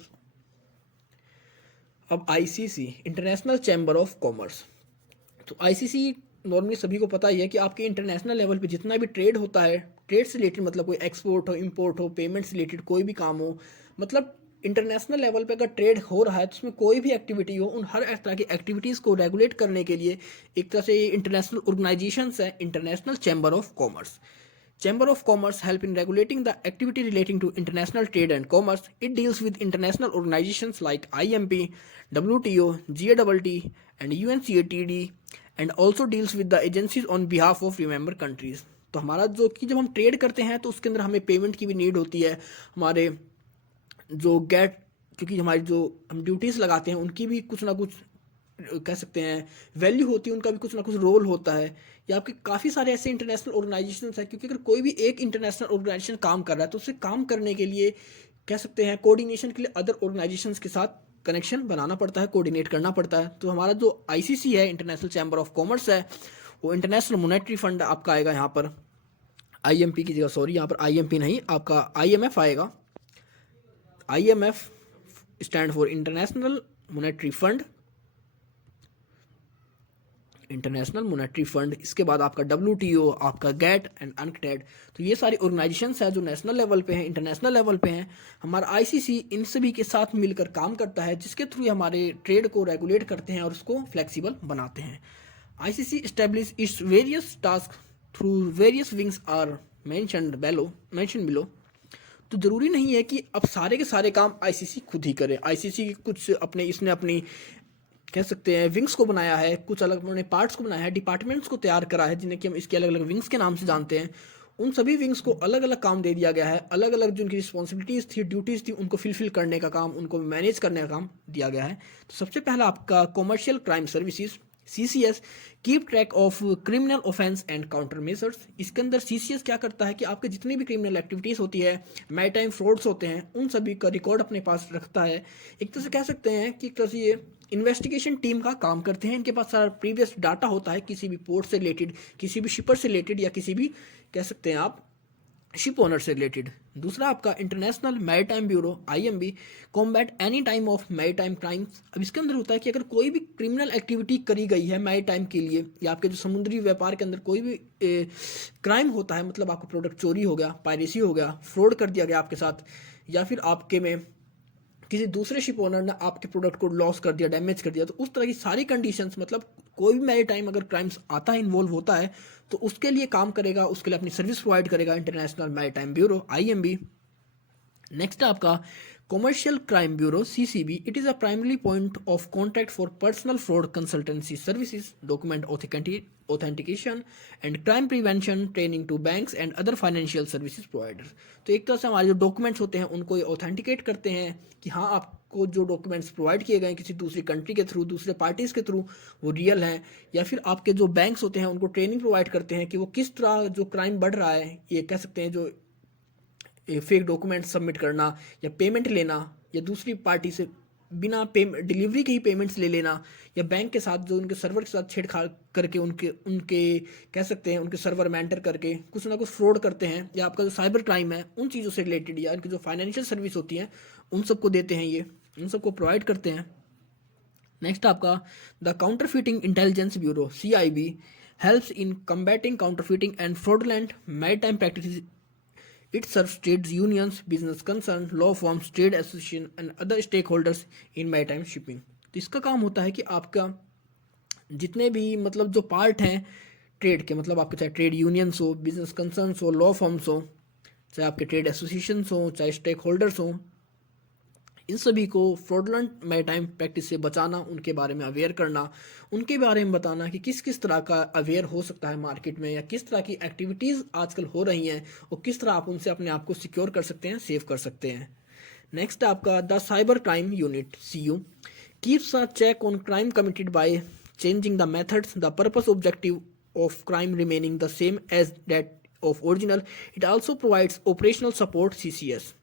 अब ICC, international Chamber of commerce. तो आईसीसी नॉर्मली सभी को पता ही है कि आपके इंटरनेशनल लेवल पे जितना भी ट्रेड होता है, ट्रेड से रिलेटेड मतलब कोई एक्सपोर्ट हो, इंपोर्ट हो, पेमेंट से रिलेटेड कोई भी काम हो, मतलब इंटरनेशनल लेवल पे अगर ट्रेड हो रहा है तो उसमें कोई भी एक्टिविटी हो, उन हर तरह की एक्टिविटीज़ को रेगुलेट करने के लिए एक तरह से ये इंटरनेशनल ऑर्गेनाइजेशंस है, International Chamber of commerce. Chamber of Commerce help in regulating the activity relating to international trade and commerce. It deals with international organizations like IMP, WTO, GATT, and UNCTAD, and also deals with the agencies on behalf of member countries. तो हमारा जो कि जब हम trade करते हैं तो उसके अंदर हमें पेमेंट की भी नीड होती है, हमारे जो क्योंकि हमारी जो हम ड्यूटीज़ लगाते हैं उनकी भी कुछ ना कुछ कह सकते हैं वैल्यू होती है, उनका भी कुछ ना कुछ रोल होता है। या आपके काफ़ी सारे ऐसे इंटरनेशनल ऑर्गेनाइजेशंस हैं, क्योंकि अगर कोई भी एक इंटरनेशनल ऑर्गेनाइजेशन काम कर रहा है तो उससे काम करने के लिए कह सकते हैं कोऑर्डिनेशन के लिए अदर ऑर्गेनाइजेशंस के साथ कनेक्शन बनाना पड़ता है, कोऑर्डिनेट करना पड़ता है। तो हमारा जो आईसीसी है, इंटरनेशनल चैम्बर ऑफ कॉमर्स है, वो इंटरनेशनल मॉनेटरी फंड आपका आएगा यहाँ पर आईएमपी की जगह, सॉरी यहाँ पर आईएमपी नहीं, आपका आईएमएफ आएगा। IMF stand for international monetary fund, international monetary fund. इसके बाद आपका WTO, आपका गैट एंड अनक्टेड। तो ये सारी ऑर्गेनाइजेशंस हैं जो नेशनल लेवल पे हैं, इंटरनेशनल लेवल पे हैं। हमारा आईसीसी इन सभी के साथ मिलकर काम करता है, जिसके थ्रू हमारे ट्रेड को रेगुलेट करते हैं और उसको फ्लेक्सिबल बनाते हैं। ICC establish its various task through various wings are mention below. तो ज़रूरी नहीं है कि अब सारे के सारे काम आईसीसी खुद ही करे। आईसीसी कुछ इसने अपनी कह सकते हैं विंग्स को बनाया है, कुछ अलग उन्होंने पार्ट्स को बनाया है, डिपार्टमेंट्स को तैयार करा है, जिन्हें कि हम इसके अलग अलग विंग्स के नाम से जानते हैं। उन सभी विंग्स को अलग अलग काम दे दिया गया है, अलग अलग जो उनकी रिस्पॉन्सिबिलिटीज़ थी, ड्यूटीज़ थी, उनको फुलफिल करने का काम, उनको मैनेज करने का काम दिया गया है। तो सबसे पहला आपका Commercial crime services, CCS keep track of criminal offence and counter measures. इसके अंदर CCS क्या करता है कि आपके जितनी भी क्रिमिनल एक्टिविटीज़ होती है, मैरीटाइम फ्रॉड्स होते हैं, उन सभी का रिकॉर्ड अपने पास रखता है। एक तरह से कह सकते हैं कि एक तरह से ये इन्वेस्टिगेशन टीम का काम करते हैं। इनके पास सारा प्रीवियस डाटा होता है किसी भी पोर्ट से रिलेटेड, किसी भी शिपर से रिलेटेड, या किसी भी कह सकते हैं आप शिप ओनर से रिलेटेड। दूसरा आपका international Maritime Bureau IMB combat any time of maritime crimes. अब इसके अंदर होता है कि अगर कोई भी क्रिमिनल एक्टिविटी करी गई है मैरीटाइम के लिए, या आपके जो समुद्री व्यापार के अंदर कोई भी क्राइम होता है, मतलब आपका प्रोडक्ट चोरी हो गया, पायरेसी हो गया, फ्रॉड कर दिया गया आपके साथ, या फिर आपके में किसी दूसरे शिप ओनर ने आपके प्रोडक्ट को लॉस कर दिया, डैमेज कर दिया, तो उस तरह की सारी कंडीशंस, मतलब कोई भी मैरीटाइम अगर क्राइम्स आता है, इन्वॉल्व होता है, तो उसके लिए काम करेगा, उसके लिए अपनी सर्विस प्रोवाइड करेगा International Maritime Bureau IMB। Next है आपका Commercial Crime Bureau CCB। It is a primary point of contact for personal fraud consultancy services, document authentication and crime prevention training to banks and other financial services providers. तो एक तरह से हमारे जो documents होते हैं उनको ये ऑथेंटिकेट करते हैं कि हाँ, आपको जो डॉक्यूमेंट्स प्रोवाइड किए गए हैं किसी दूसरी कंट्री के थ्रू, दूसरे पार्टीज़ के थ्रू, वो रियल हैं। या फिर आपके जो बैंक्स होते हैं उनको ट्रेनिंग प्रोवाइड करते हैं कि वो किस तरह जो क्राइम बढ़ रहा है, ये कह सकते हैं जो फेक डॉक्यूमेंट सबमिट करना, या पेमेंट लेना, या दूसरी पार्टी से बिना डिलीवरी के ही पेमेंट्स ले लेना, या बैंक के साथ जो उनके सर्वर के साथ छेड़छाड़ करके उनके उनके कह सकते हैं उनके सर्वर में एंटर करके कुछ ना कुछ फ्रॉड करते हैं, या आपका जो साइबर क्राइम है उन चीज़ों से रिलेटेड, या उनकी जो फाइनेंशियल सर्विस होती हैं उन सबको देते हैं, ये उन सबको प्रोवाइड करते हैं। नेक्स्ट आपका the counterfeiting intelligence bureau CIB helps in combating counterfeiting and fraudulent maritime practices. It serves trade unions, business concern, law firms, trade association and other stakeholders in maritime shipping। तो इसका काम होता है कि आपका जितने भी मतलब जो पार्ट हैं ट्रेड के, मतलब आपके चाहे ट्रेड यूनियंस हो, बिजनेस कंसर्न्स हो, लॉ फर्म्स हो, चाहे आपके ट्रेड एसोसिएशंस हो, चाहे स्टेक होल्डर्स हो, इन सभी को फ्रॉडलेंट मैरीटाइम प्रैक्टिस से बचाना, उनके बारे में अवेयर करना, उनके बारे में बताना कि किस किस तरह का अवेयर हो सकता है मार्केट में, या किस तरह की एक्टिविटीज़ आजकल हो रही हैं और किस तरह आप उनसे अपने आप को सिक्योर कर सकते हैं, सेव कर सकते हैं। नेक्स्ट आपका the Cyber Crime Unit CU keeps a check on crime committed by changing the methods, the purpose objective of crime remaining the same as that of original. It also provides operational support CCS।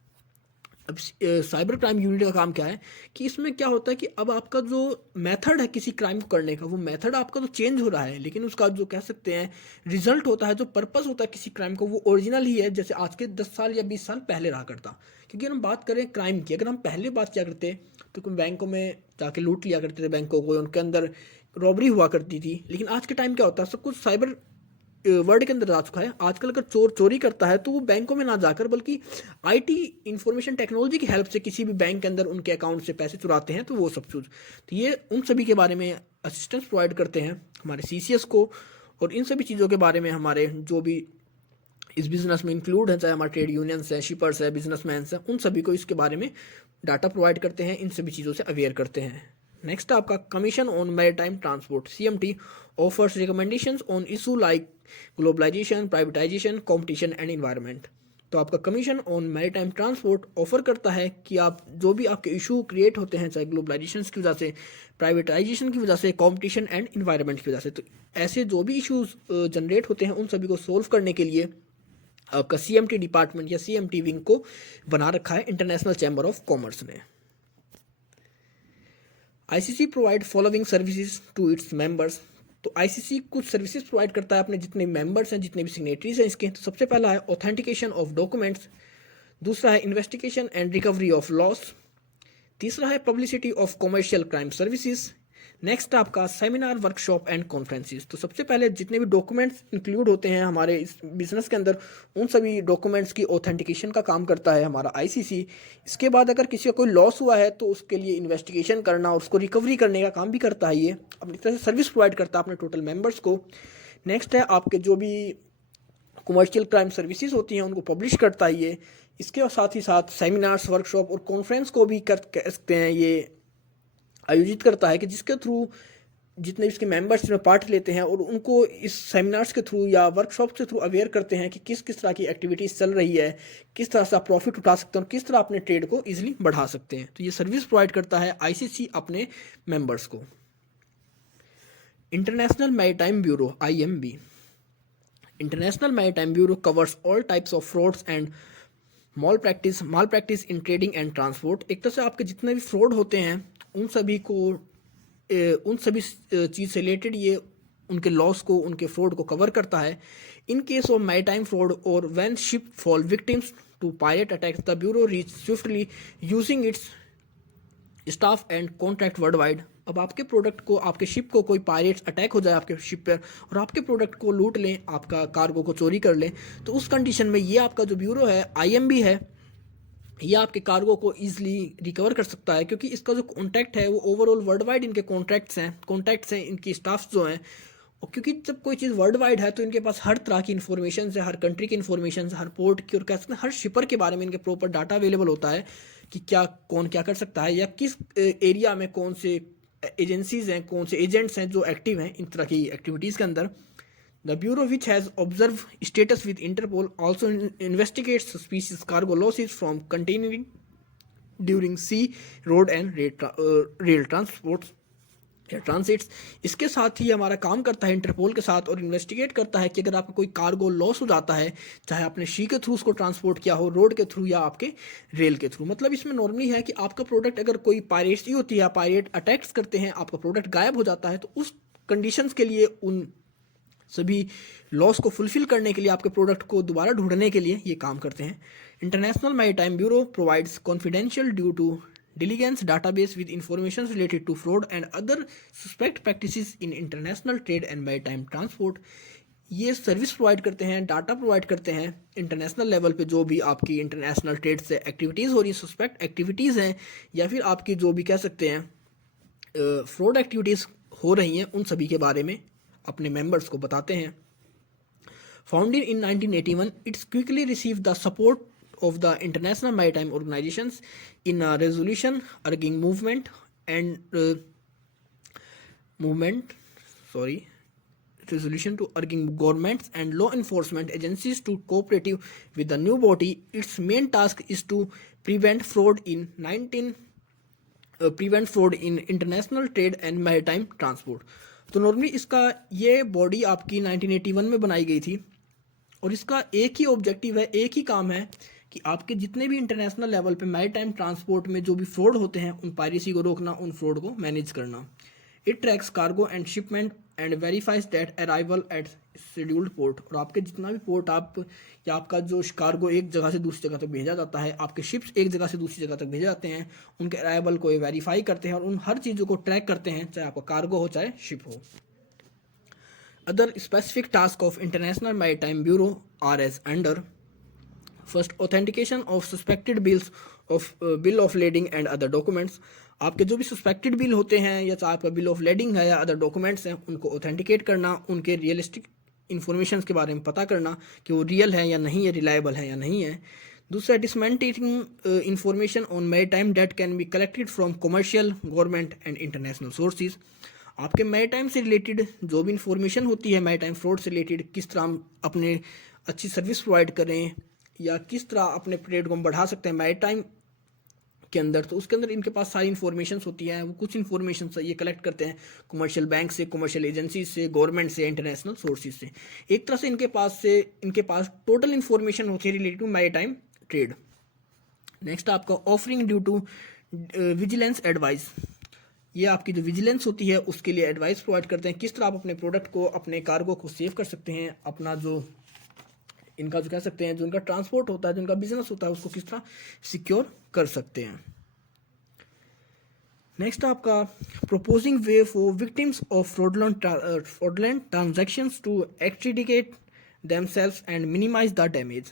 अब Cyber Crime Unit का काम क्या है कि इसमें क्या होता है कि अब आपका जो मेथड है किसी क्राइम को करने का, वो मेथड आपका तो चेंज हो रहा है, लेकिन उसका जो कह सकते हैं रिजल्ट होता है, जो पर्पस होता है किसी क्राइम को, वो ओरिजिनल ही है, जैसे आज के 10 साल या 20 साल पहले रहा करता। क्योंकि हम बात करें क्राइम की, अगर हम पहले बात किया करते तो कोई बैंकों में जाके लूट लिया करते थे बैंकों को, उनके अंदर रॉबरी हुआ करती थी। लेकिन आज के टाइम क्या होता है, सब कुछ साइबर वर्ल्ड के अंदर आ चुका है। आजकल अगर चोर चोरी करता है तो वो बैंकों में ना जाकर बल्कि IT इंफॉर्मेशन टेक्नोलॉजी की हेल्प से किसी भी बैंक के अंदर उनके अकाउंट से पैसे चुराते हैं, तो वो सब चीज़, तो ये उन सभी के बारे में असिस्टेंस प्रोवाइड करते हैं हमारे CCS को। और इन सभी चीज़ों के बारे में हमारे जो भी इस बिज़नेस में इंक्लूड है, चाहे हमारे ट्रेड यूनियंस हैं, शिपर्स हैं, बिजनेसमैन हैं, उन सभी को इसके बारे में डाटा प्रोवाइड करते हैं, इन सभी चीज़ों से अवेयर करते हैं। नेक्स्ट आपका Commission on Maritime Transport CMT offers recommendations on issue like globalisation, privatisation, competition and environment. तो आपका Commission on Maritime Transport offer करता है कि आप जो भी आपके इशू क्रिएट होते हैं, चाहे ग्लोबलाइजेशन की वजह से, प्राइवेटाइजेशन की वजह से, कंपटीशन एंड एनवायरनमेंट की वजह से, तो ऐसे जो भी इशूज़ जनरेट होते हैं उन सभी को सोल्व करने के लिए आपका CMT डिपार्टमेंट या CMT विंग को बना रखा है इंटरनेशनल चैम्बर ऑफ कॉमर्स ने। ICC provide following services to its members. तो ICC कुछ सर्विसेज प्रोवाइड करता है अपने जितने मेंबर्स हैं, जितने भी सिग्नेटरीज हैं इसके। तो सबसे पहला है ऑथेंटिकेशन ऑफ डॉक्यूमेंट्स, दूसरा है investigation and recovery of loss, तीसरा है publicity of commercial crime services. Next आपका सेमिनार, वर्कशॉप एंड कॉन्फ्रेंसेस। तो सबसे पहले जितने भी डॉक्यूमेंट्स इंक्लूड होते हैं हमारे इस बिजनेस के अंदर, उन सभी डॉक्यूमेंट्स की ऑथेंटिकेशन का काम करता है हमारा ICC। इसके बाद अगर किसी का कोई लॉस हुआ है तो उसके लिए इन्वेस्टिगेशन करना और उसको रिकवरी करने का काम भी करता है, ये अपनी तरह से सर्विस प्रोवाइड करता है अपने टोटल मेंबर्स को। नेक्स्ट है आपके जो भी कमर्शियल क्राइम सर्विसेज होती हैं उनको पब्लिश करता है ये। इसके साथ ही साथ सेमिनार्स, वर्कशॉप और कॉन्फ्रेंस को भी कह सकते हैं ये आयोजित करता है, कि जिसके थ्रू जितने इसके मेंबर्स इसमें पार्ट लेते हैं और उनको इस सेमिनार्स के थ्रू या वर्कशॉप के थ्रू अवेयर करते हैं कि किस किस तरह की एक्टिविटीज़ चल रही है, किस तरह से आप प्रॉफिट उठा सकते हैं और किस तरह अपने ट्रेड को ईजिली बढ़ा सकते हैं। तो ये सर्विस प्रोवाइड करता है ICC अपने मेंबर्स को। International Maritime Bureau (IMB). International Maritime Bureau covers all types of frauds and malpractice in trading and transport। एक तरह से आपके जितने भी फ्रॉड होते हैं उन सभी को उन सभी चीज़ से रिलेटेड ये उनके लॉस को, उनके फ्रॉड को कवर करता है। In case of maritime fraud और when ship fall victims to pirate attacks, the bureau reach swiftly using its staff and contract world wide. अब आपके प्रोडक्ट को, आपके शिप को कोई पायरेट्स अटैक हो जाए आपके शिप पर और आपके प्रोडक्ट को लूट लें, आपका कार्गो को चोरी कर लें, तो उस कंडीशन में ये आपका जो ब्यूरो है आईएमबी है, ये आपके कार्गो को ईजिली रिकवर कर सकता है, क्योंकि इसका जो कॉन्टैक्ट है वो ओवरऑल वर्ल्ड वाइड इनके कॉन्टैक्ट्स हैं इनकी स्टाफ्स जो हैं। और क्योंकि जब कोई चीज़ वर्ल्ड वाइड है तो इनके पास हर तरह की इन्फॉर्मेशन है, हर कंट्री की इन्फॉर्मेशन, हर पोर्ट की और कह सकते हैं हर शिपर के बारे में इनके प्रॉपर डाटा अवेलेबल होता है कि क्या कौन क्या कर सकता है या किस एरिया में कौन से एजेंसीज हैं, कौन से एजेंट्स हैं जो एक्टिव हैं इन तरह की एक्टिविटीज़ के अंदर। The bureau which has observe status with Interpol also investigates suspicious cargo losses from containering during sea, road and rail transports या ट्रांसिट्स। इसके साथ ही हमारा काम करता है इंटरपोल के साथ और इन्वेस्टिगेट करता है कि अगर आपका कोई कार्गो लॉस हो जाता है, चाहे आपने सी के थ्रू उसको ट्रांसपोर्ट किया हो, रोड के थ्रू या आपके रेल के थ्रू। मतलब इसमें नॉर्मली है कि आपका प्रोडक्ट अगर कोई पायरेसी होती है, पायरेट अटैक्स करते हैं, आपका प्रोडक्ट गायब हो जाता है, तो उस कंडीशंस के लिए, उन सभी लॉस को फुलफिल करने के लिए, आपके प्रोडक्ट को दोबारा ढूंढने के लिए ये काम करते हैं। International Maritime Bureau provides confidential due to diligence database with information related to fraud and other suspect practices in international trade and maritime transport। ये सर्विस प्रोवाइड करते हैं, डाटा प्रोवाइड करते हैं इंटरनेशनल लेवल पे जो भी आपकी इंटरनेशनल ट्रेड से एक्टिविटीज़ हो रही हैं, सस्पेक्ट एक्टिविटीज़ हैं, या फिर आपकी जो भी कह सकते हैं फ्रॉड एक्टिविटीज़ हो रही हैं, उन सभी के बारे में अपने मेंबर्स को बताते हैं। Founded in 1981, it's quickly receive the support of the international maritime organizations in a resolution urging resolution to urging governments and law enforcement agencies to cooperate with the new body. Its main task is to prevent fraud in international trade and maritime transport। तो normally इसका ये body आपकी 1981 में बनाई गई थी और इसका एक ही ऑब्जेक्टिव है, एक ही काम है कि आपके जितने भी इंटरनेशनल लेवल पे मैरीटाइम ट्रांसपोर्ट में जो भी फ्रॉड होते हैं, उन पायरेसी को रोकना, उन फ्रॉड को मैनेज करना। It tracks cargo and shipment and verifies that arrival at scheduled port. और आपके जितना भी पोर्ट आप या आपका जो कार्गो एक जगह से दूसरी जगह तक भेजा जाता है, आपके शिप्स एक जगह से दूसरी जगह तक भेजे जाते हैं, उनके अराइवल को वेरीफाई करते हैं और उन हर चीज़ों को ट्रैक करते हैं, चाहे आपका कार्गो हो चाहे शिप हो। Other specific task of International Maritime Bureau are as under: first, authentication of suspected bill of lading and other documents. आपके जो भी सस्पेक्टेड बिल होते हैं या चाहे आपका बिल ऑफ लेडिंग है या अदर डॉक्यूमेंट्स हैं, उनको ऑथेंटिकेट करना, उनके रियलिस्टिक इन्फॉर्मेशन के बारे में पता करना कि वो रियल है या नहीं है, रिलायबल है या नहीं है। दूसरा, disseminating information on maritime date can be collected from commercial, government and international sources. आपके मैरीटाइम से रिलेटेड जो भी इंफॉर्मेशन होती है, मैरीटाइम फ्रॉड से रिलेटेड, किस तरह हम अपने अच्छी सर्विस प्रोवाइड करें या किस तरह अपने ट्रेड को हम बढ़ा सकते हैं मैरीटाइम के अंदर, तो उसके अंदर इनके पास सारी इन्फॉर्मेशन होती है। वो कुछ इन्फॉर्मेशन ये कलेक्ट करते हैं कमर्शियल बैंक से, कमर्शियल एजेंसी से, गवर्नमेंट से, इंटरनेशनल सोर्सेज से। एक तरह से इनके पास टोटल इन्फॉर्मेशन होती है related to maritime trade. Next आपका offering due to vigilance advice. ये आपकी जो विजिलेंस होती है उसके लिए एडवाइस प्रोवाइड करते हैं, किस तरह आप अपने प्रोडक्ट को, अपने कार्गो को सेव कर सकते हैं, अपना जो इनका जो कह सकते हैं जो इनका ट्रांसपोर्ट होता है, जो इनका बिजनेस होता है, उसको किस तरह सिक्योर कर सकते हैं। नेक्स्ट आपका proposing way for victims of fraudulent transactions to extricate themselves and minimise the damage.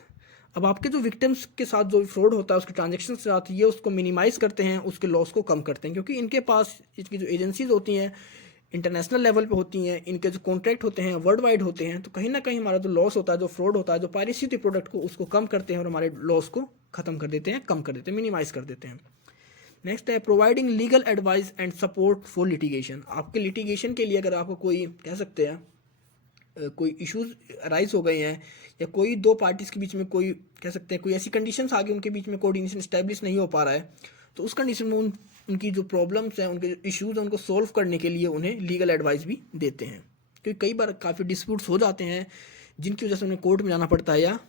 अब आपके जो विक्टिम्स के साथ जो फ्रॉड होता है उसके ट्रांजैक्शन के साथ ये उसको मिनिमाइज करते हैं, उसके लॉस को कम करते हैं, क्योंकि इनके पास इसकी जो एजेंसीज होती हैं इंटरनेशनल लेवल पे होती हैं, इनके जो कॉन्ट्रैक्ट होते हैं वर्ल्ड वाइड होते हैं, तो कहीं ना कहीं हमारा जो लॉस होता है, जो फ्रॉड होता है, जो पायरेसी होती है प्रोडक्ट को, उसको कम करते हैं और हमारे लॉस को खत्म कर देते हैं, कम कर देते हैं, मिनिमाइज कर देते हैं। नेक्स्ट है providing legal advice and support for litigation. आपके लिटिगेशन के लिए अगर आपको कोई कह सकते हैं कोई इश्यूज अराइज हो गए हैं या कोई दो पार्टीज के बीच में कोई कह सकते हैं कोई ऐसी कंडीशंस आ गई, उनके बीच में कोऑर्डिनेशन स्टैब्लिश नहीं हो पा रहा है, तो उस कंडीशन में उनकी जो प्रॉब्लम्स हैं, उनके जो इश्यूज़ हैं, उनको सॉल्व करने के लिए उन्हें लीगल एडवाइस भी देते हैं। क्योंकि कई बार काफ़ी डिस्प्यूट्स हो जाते हैं जिनकी वजह से उन्हें कोर्ट में जाना पड़ता है या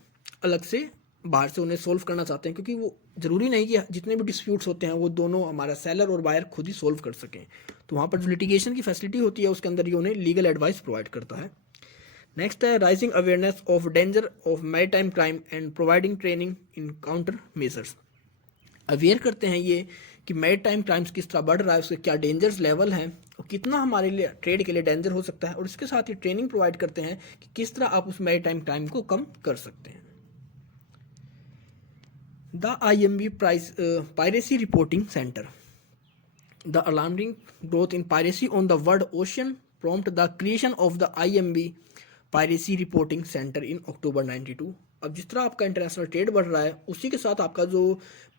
अलग से बाहर से उन्हें सोल्व करना चाहते हैं, क्योंकि वो ज़रूरी नहीं कि जितने भी डिस्प्यूट्स होते हैं वो दोनों हमारा सेलर और बायर खुद ही सोल्व कर सकें। तो वहाँ पर जो लिटिगेशन की फैसिलिटी होती है उसके अंदर ये उन्हें लीगल एडवाइस प्रोवाइड करता है। नेक्स्ट है rising awareness of danger of maritime crime and providing training in counter measures. Aware करते हैं ये कि मैरीटाइम क्राइम्स किस तरह बढ़ रहा है, उसके क्या डेंजर्स लेवल हैं और कितना हमारे लिए ट्रेड के लिए डेंजर हो सकता है, और इसके साथ ही ट्रेनिंग प्रोवाइड करते हैं कि किस तरह आप उस मैरीटाइम क्राइम को कम कर सकते हैं। The IMB Piracy Reporting Center. The alarming growth in piracy on the world ocean prompted the creation of the IMB Piracy Reporting Center in October 92. अब जिस तरह आपका इंटरनेशनल ट्रेड बढ़ रहा है उसी के साथ आपका जो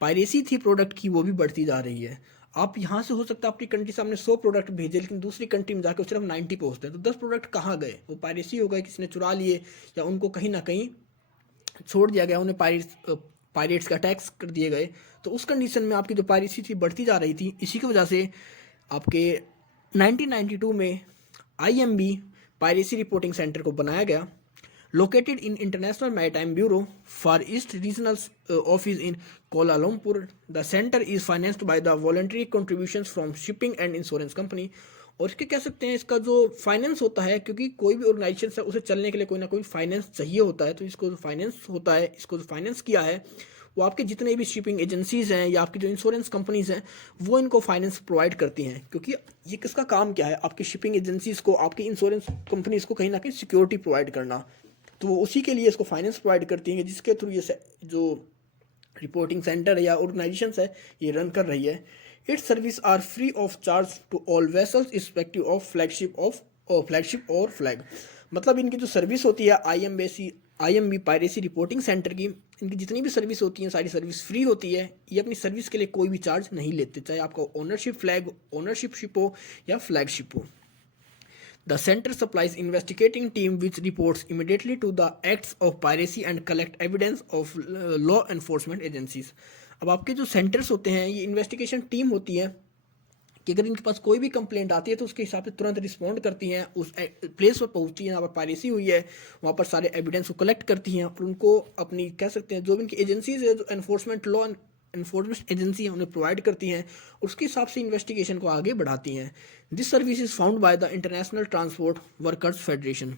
पायरेसी थी प्रोडक्ट की वो भी बढ़ती जा रही है। आप यहाँ से हो सकता है अपनी कंट्री सामने 100 प्रोडक्ट भेजे, लेकिन दूसरी कंट्री में जाकर सिर्फ 90 पहुँचते हैं, तो 10 प्रोडक्ट कहाँ गए? वो पायरेसी हो गए, किसी ने चुरा लिए या उनको कहीं ना कहीं छोड़ दिया गया, उन्हें पायरेट्स का अटैक्स कर दिए गए। तो उस कंडीशन में आपकी जो पायरेसी थी बढ़ती जा रही थी। इसी की वजह से आपके 1992 में IMB पायरेसी रिपोर्टिंग सेंटर को बनाया गया, located in International Maritime Bureau Far East Regional Office in Kuala Lumpur. The center is financed by the voluntary contributions from shipping and insurance company. और इसके कह सकते हैं इसका जो फाइनेंस होता है, क्योंकि कोई भी ऑर्गेनाइजेशन है उसे चलने के लिए कोई ना कोई फाइनेंस चाहिए होता है, तो इसको जो फाइनेंस होता है, इसको जो फाइनेंस किया है वो आपके जितने भी शिपिंग एजेंसीज हैं या आपकी जो इंश्योरेंस कंपनीज हैं वो इनको फाइनेंस प्रोवाइड करती हैं। क्योंकि ये किसका काम क्या है? आपकी शिपिंग एजेंसीज को, आपकी इंश्योरेंस कंपनीज को कहीं ना कहीं सिक्योरिटी प्रोवाइड करना, तो वो उसी के लिए इसको फाइनेंस प्रोवाइड करती हैं, जिसके थ्रू ये जो रिपोर्टिंग सेंटर या ऑर्गेनाइजेशन है ये रन कर रही है। Its service are free of charge to all vessels respective of flagship और फ्लैग। मतलब इनकी जो सर्विस होती है IMB पायरेसी रिपोर्टिंग सेंटर की, इनकी जितनी भी सर्विस होती हैं सारी सर्विस फ्री होती है। ये अपनी सर्विस के लिए कोई भी चार्ज नहीं लेते, चाहे आपका ओनरशिप शिप हो या फ्लैगशिप हो। The center supplies investigating team which reports immediately to the acts of piracy and collect evidence of law enforcement agencies. अब आपके जो सेंटर्स होते हैं ये इन्वेस्टिगेशन टीम होती है कि अगर इनके पास कोई भी कंप्लेंट आती है तो उसके हिसाब से तुरंत रिस्पॉन्ड करती हैं, उस प्लेस पर पहुंचती हैं जहाँ पर पायरेसी हुई है, वहाँ पर सारे एविडेंस को कलेक्ट करती हैं और उनको अपनी कह सकते हैं जो भी इनकी एजेंसीज है, जो एनफोर्समेंट एजेंसी है उन्हें प्रोवाइड करती हैं, उसके हिसाब से इन्वेस्टिगेशन को आगे बढ़ाती हैं। This service is found by the international transport workers federation.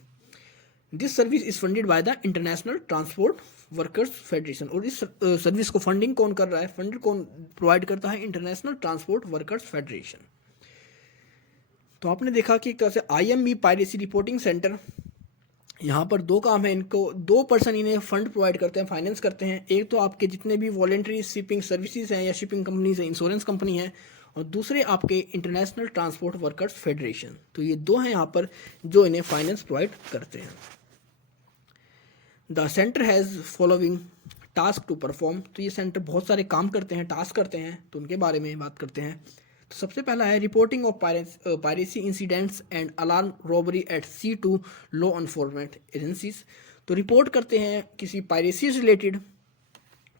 This service is funded by the international transport workers federation. और इस सर्विस को फंडिंग कौन कर रहा है? फंड कौन प्रोवाइड करता है? International transport workers federation. तो आपने देखा कि कैसे IMB पायरेसी रिपोर्टिंग सेंटर, यहाँ पर दो काम है, इनको 2 पर्सन इन्हें फंड प्रोवाइड करते हैं, फाइनेंस करते हैं। एक तो आपके जितने भी वॉलेंट्री शिपिंग सर्विसेज हैं या शिपिंग कंपनीज हैं, इंश्योरेंस कंपनी है, और दूसरे आपके इंटरनेशनल ट्रांसपोर्ट वर्कर्स फेडरेशन। तो ये 2 हैं यहाँ पर जो इन्हें फाइनेंस प्रोवाइड करते हैं। The centre has following task to perform. तो ये सेंटर बहुत सारे काम करते हैं, टास्क करते हैं, तो उनके बारे में बात करते हैं। तो सबसे पहला है reporting of piracy incidents and alarm robbery at sea to law enforcement agencies. तो रिपोर्ट करते हैं किसी पायरेसी से रिलेटेड,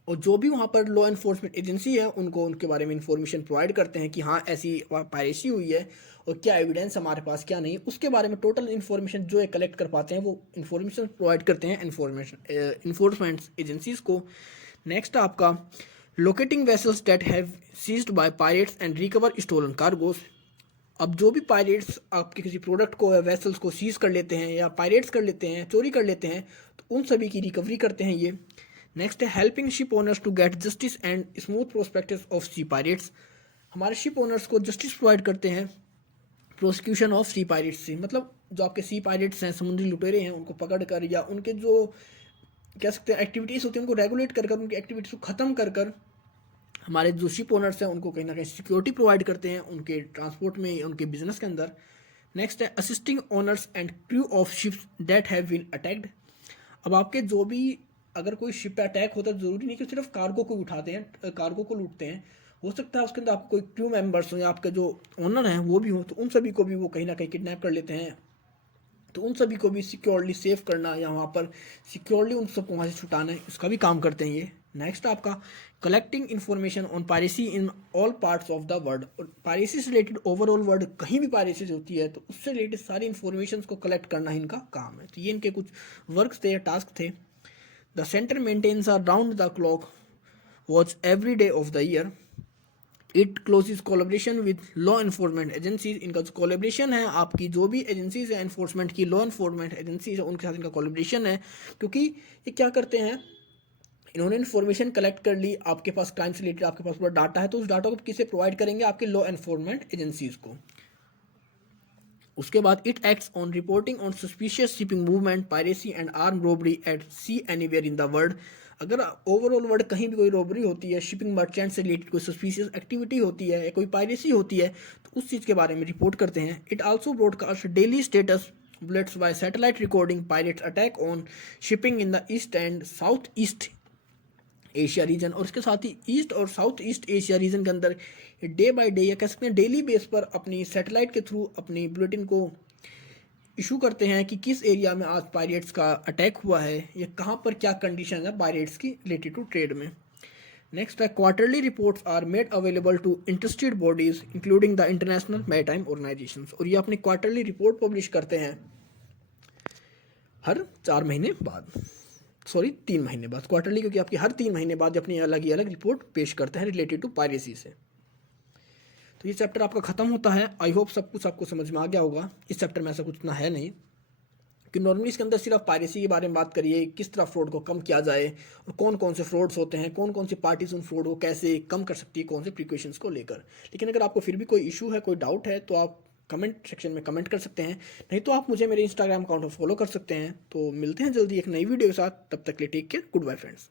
और जो भी वहाँ पर लॉ एनफोर्समेंट एजेंसी है उनको उनके बारे में इंफॉर्मेशन प्रोवाइड करते हैं कि हाँ ऐसी पायरेसी हुई है और क्या एविडेंस हमारे पास क्या नहीं, उसके बारे में टोटल इन्फॉर्मेशन जो है कलेक्ट कर पाते हैं वो इन्फॉर्मेशन प्रोवाइड करते हैं इन्फोर्समेंट एजेंसीज को। नेक्स्ट आपका locating vessels that have seized by pirates and recover stolen cargoes. अब जो भी पायरेट्स आपके किसी प्रोडक्ट को या वेसल्स को सीज कर लेते हैं या पायरेट्स कर लेते हैं, चोरी कर लेते हैं, तो उन सभी की रिकवरी करते हैं ये। नेक्स्ट है helping ship owners to get justice and smooth prospective of sea pirates. हमारे शिप ओनर्स को जस्टिस प्रोवाइड करते हैं प्रोसिक्यूशन ऑफ सी पायरेट्स से। मतलब जो आपके सी पायरेट्स हैं, समुद्री लुटेरे हैं, उनको पकड़ कर या उनके जो कह सकते हैं एक्टिविटीज़ होती हैं उनको रेगुलेट कर उनकी एक्टिविटीज़ को ख़त्म कर हमारे जो शिप ओनर्स हैं उनको कहीं ना कहीं सिक्योरिटी प्रोवाइड करते हैं उनके ट्रांसपोर्ट में, उनके बिजनेस के अंदर। नेक्स्ट है assisting owners and crew of ships that have been attacked. अब आपके जो भी अगर कोई शिप पे अटैक होता है, जरूरी नहीं कि सिर्फ कार्गो को उठाते हैं, कार्गो को लूटते हैं, हो सकता है उसके अंदर आपको कोई क्रू मेंबर्स हो या आपके जो ओनर हैं वो भी हो, तो उन सभी को भी वो कहीं ना कहीं किडनैप कर लेते हैं। तो उन सभी को भी सिक्योरली सेव करना या वहाँ पर सिक्योरली उन सबको वहाँ से छुटाना, इसका भी काम करते हैं ये। नेक्स्ट आपका collecting information on piracy in all parts of the world. और पायरेसी से रिलेटेड ओवरऑल वर्ल्ड कहीं भी पायरेसी होती है तो उससे रिलेटेड सारी इन्फॉर्मेशन को कलेक्ट करना इनका काम है। तो ये इनके कुछ वर्क थे, टास्क थे। The centre maintains are round the clock watch every day of the year. It closes collaboration with law enforcement agencies. इनका जो कोलेब्रेशन है, आपकी जो भी एजेंसीज है एनफोर्समेंट की, लॉ इन्फोर्समेंट एजेंसीज है, उनके साथ इनका कोलेब्रेशन है। क्योंकि ये क्या करते हैं, इन्होंने इन्फॉर्मेशन कलेक्ट कर ली, आपके पास क्राइम से रिलेटेड आपके पास पूरा डाटा है, तो उस डाटा को किसे प्रोवाइड करेंगे, आपके लॉ एनफोर्समेंट एजेंसीज को। उसके बाद it acts on reporting on suspicious shipping movement, piracy and arm robbery at sea anywhere in the world. अगर ओवरऑल वर्ल्ड कहीं भी कोई रॉबरी होती है, शिपिंग मर्चेंट से रिलेटेड कोई सस्पिशियस एक्टिविटी होती है या कोई पायरेसी होती है, तो उस चीज़ के बारे में रिपोर्ट करते हैं। It also broadcast daily status bullets by satellite recording pirates attack on shipping in the East and South East Asia region. और इसके साथ ही ईस्ट और साउथ ईस्ट एशिया रीजन के अंदर डे बाय डे या कह सकते हैं डेली बेस पर अपनी सैटेलाइट के थ्रू अपनी बुलेटिन को इशू करते हैं कि किस एरिया में आज पायरेट्स का अटैक हुआ है या कहाँ पर क्या कंडीशन है पायरेट्स की रिलेटेड टू ट्रेड में। नेक्स्ट है quarterly reports are made available to interested bodies including the International Maritime Organizations. और ये अपनी क्वार्टरली रिपोर्ट पब्लिश करते हैं हर 4 महीने बाद, सॉरी 3 महीने बाद, क्वार्टरली क्योंकि आपकी हर 3 महीने बाद अपनी अलग ही अलग रिपोर्ट पेश करते हैं रिलेटेड टू पायरेसी से। तो ये चैप्टर आपका ख़त्म होता है। आई होप सब कुछ आपको समझ में आ गया होगा। इस चैप्टर में ऐसा कुछ इतना है नहीं कि नॉर्मली इसके अंदर सिर्फ पायरेसी के बारे में बात करिए, किस तरह फ्रॉड को कम किया जाए और कौन कौन से फ्रॉड्स होते हैं, कौन कौन सी पार्टीज उन फ्रॉड को कैसे कम कर सकती है, कौन से प्रिकॉशंस को लेकर। लेकिन अगर आपको फिर भी कोई इशू है, कोई डाउट है, तो आप कमेंट सेक्शन में कमेंट कर सकते हैं, नहीं तो आप मुझे मेरे इंस्टाग्राम अकाउंट पर फॉलो कर सकते हैं। तो मिलते हैं जल्दी एक नई वीडियो के साथ, तब तक के लिए take care, goodbye friends.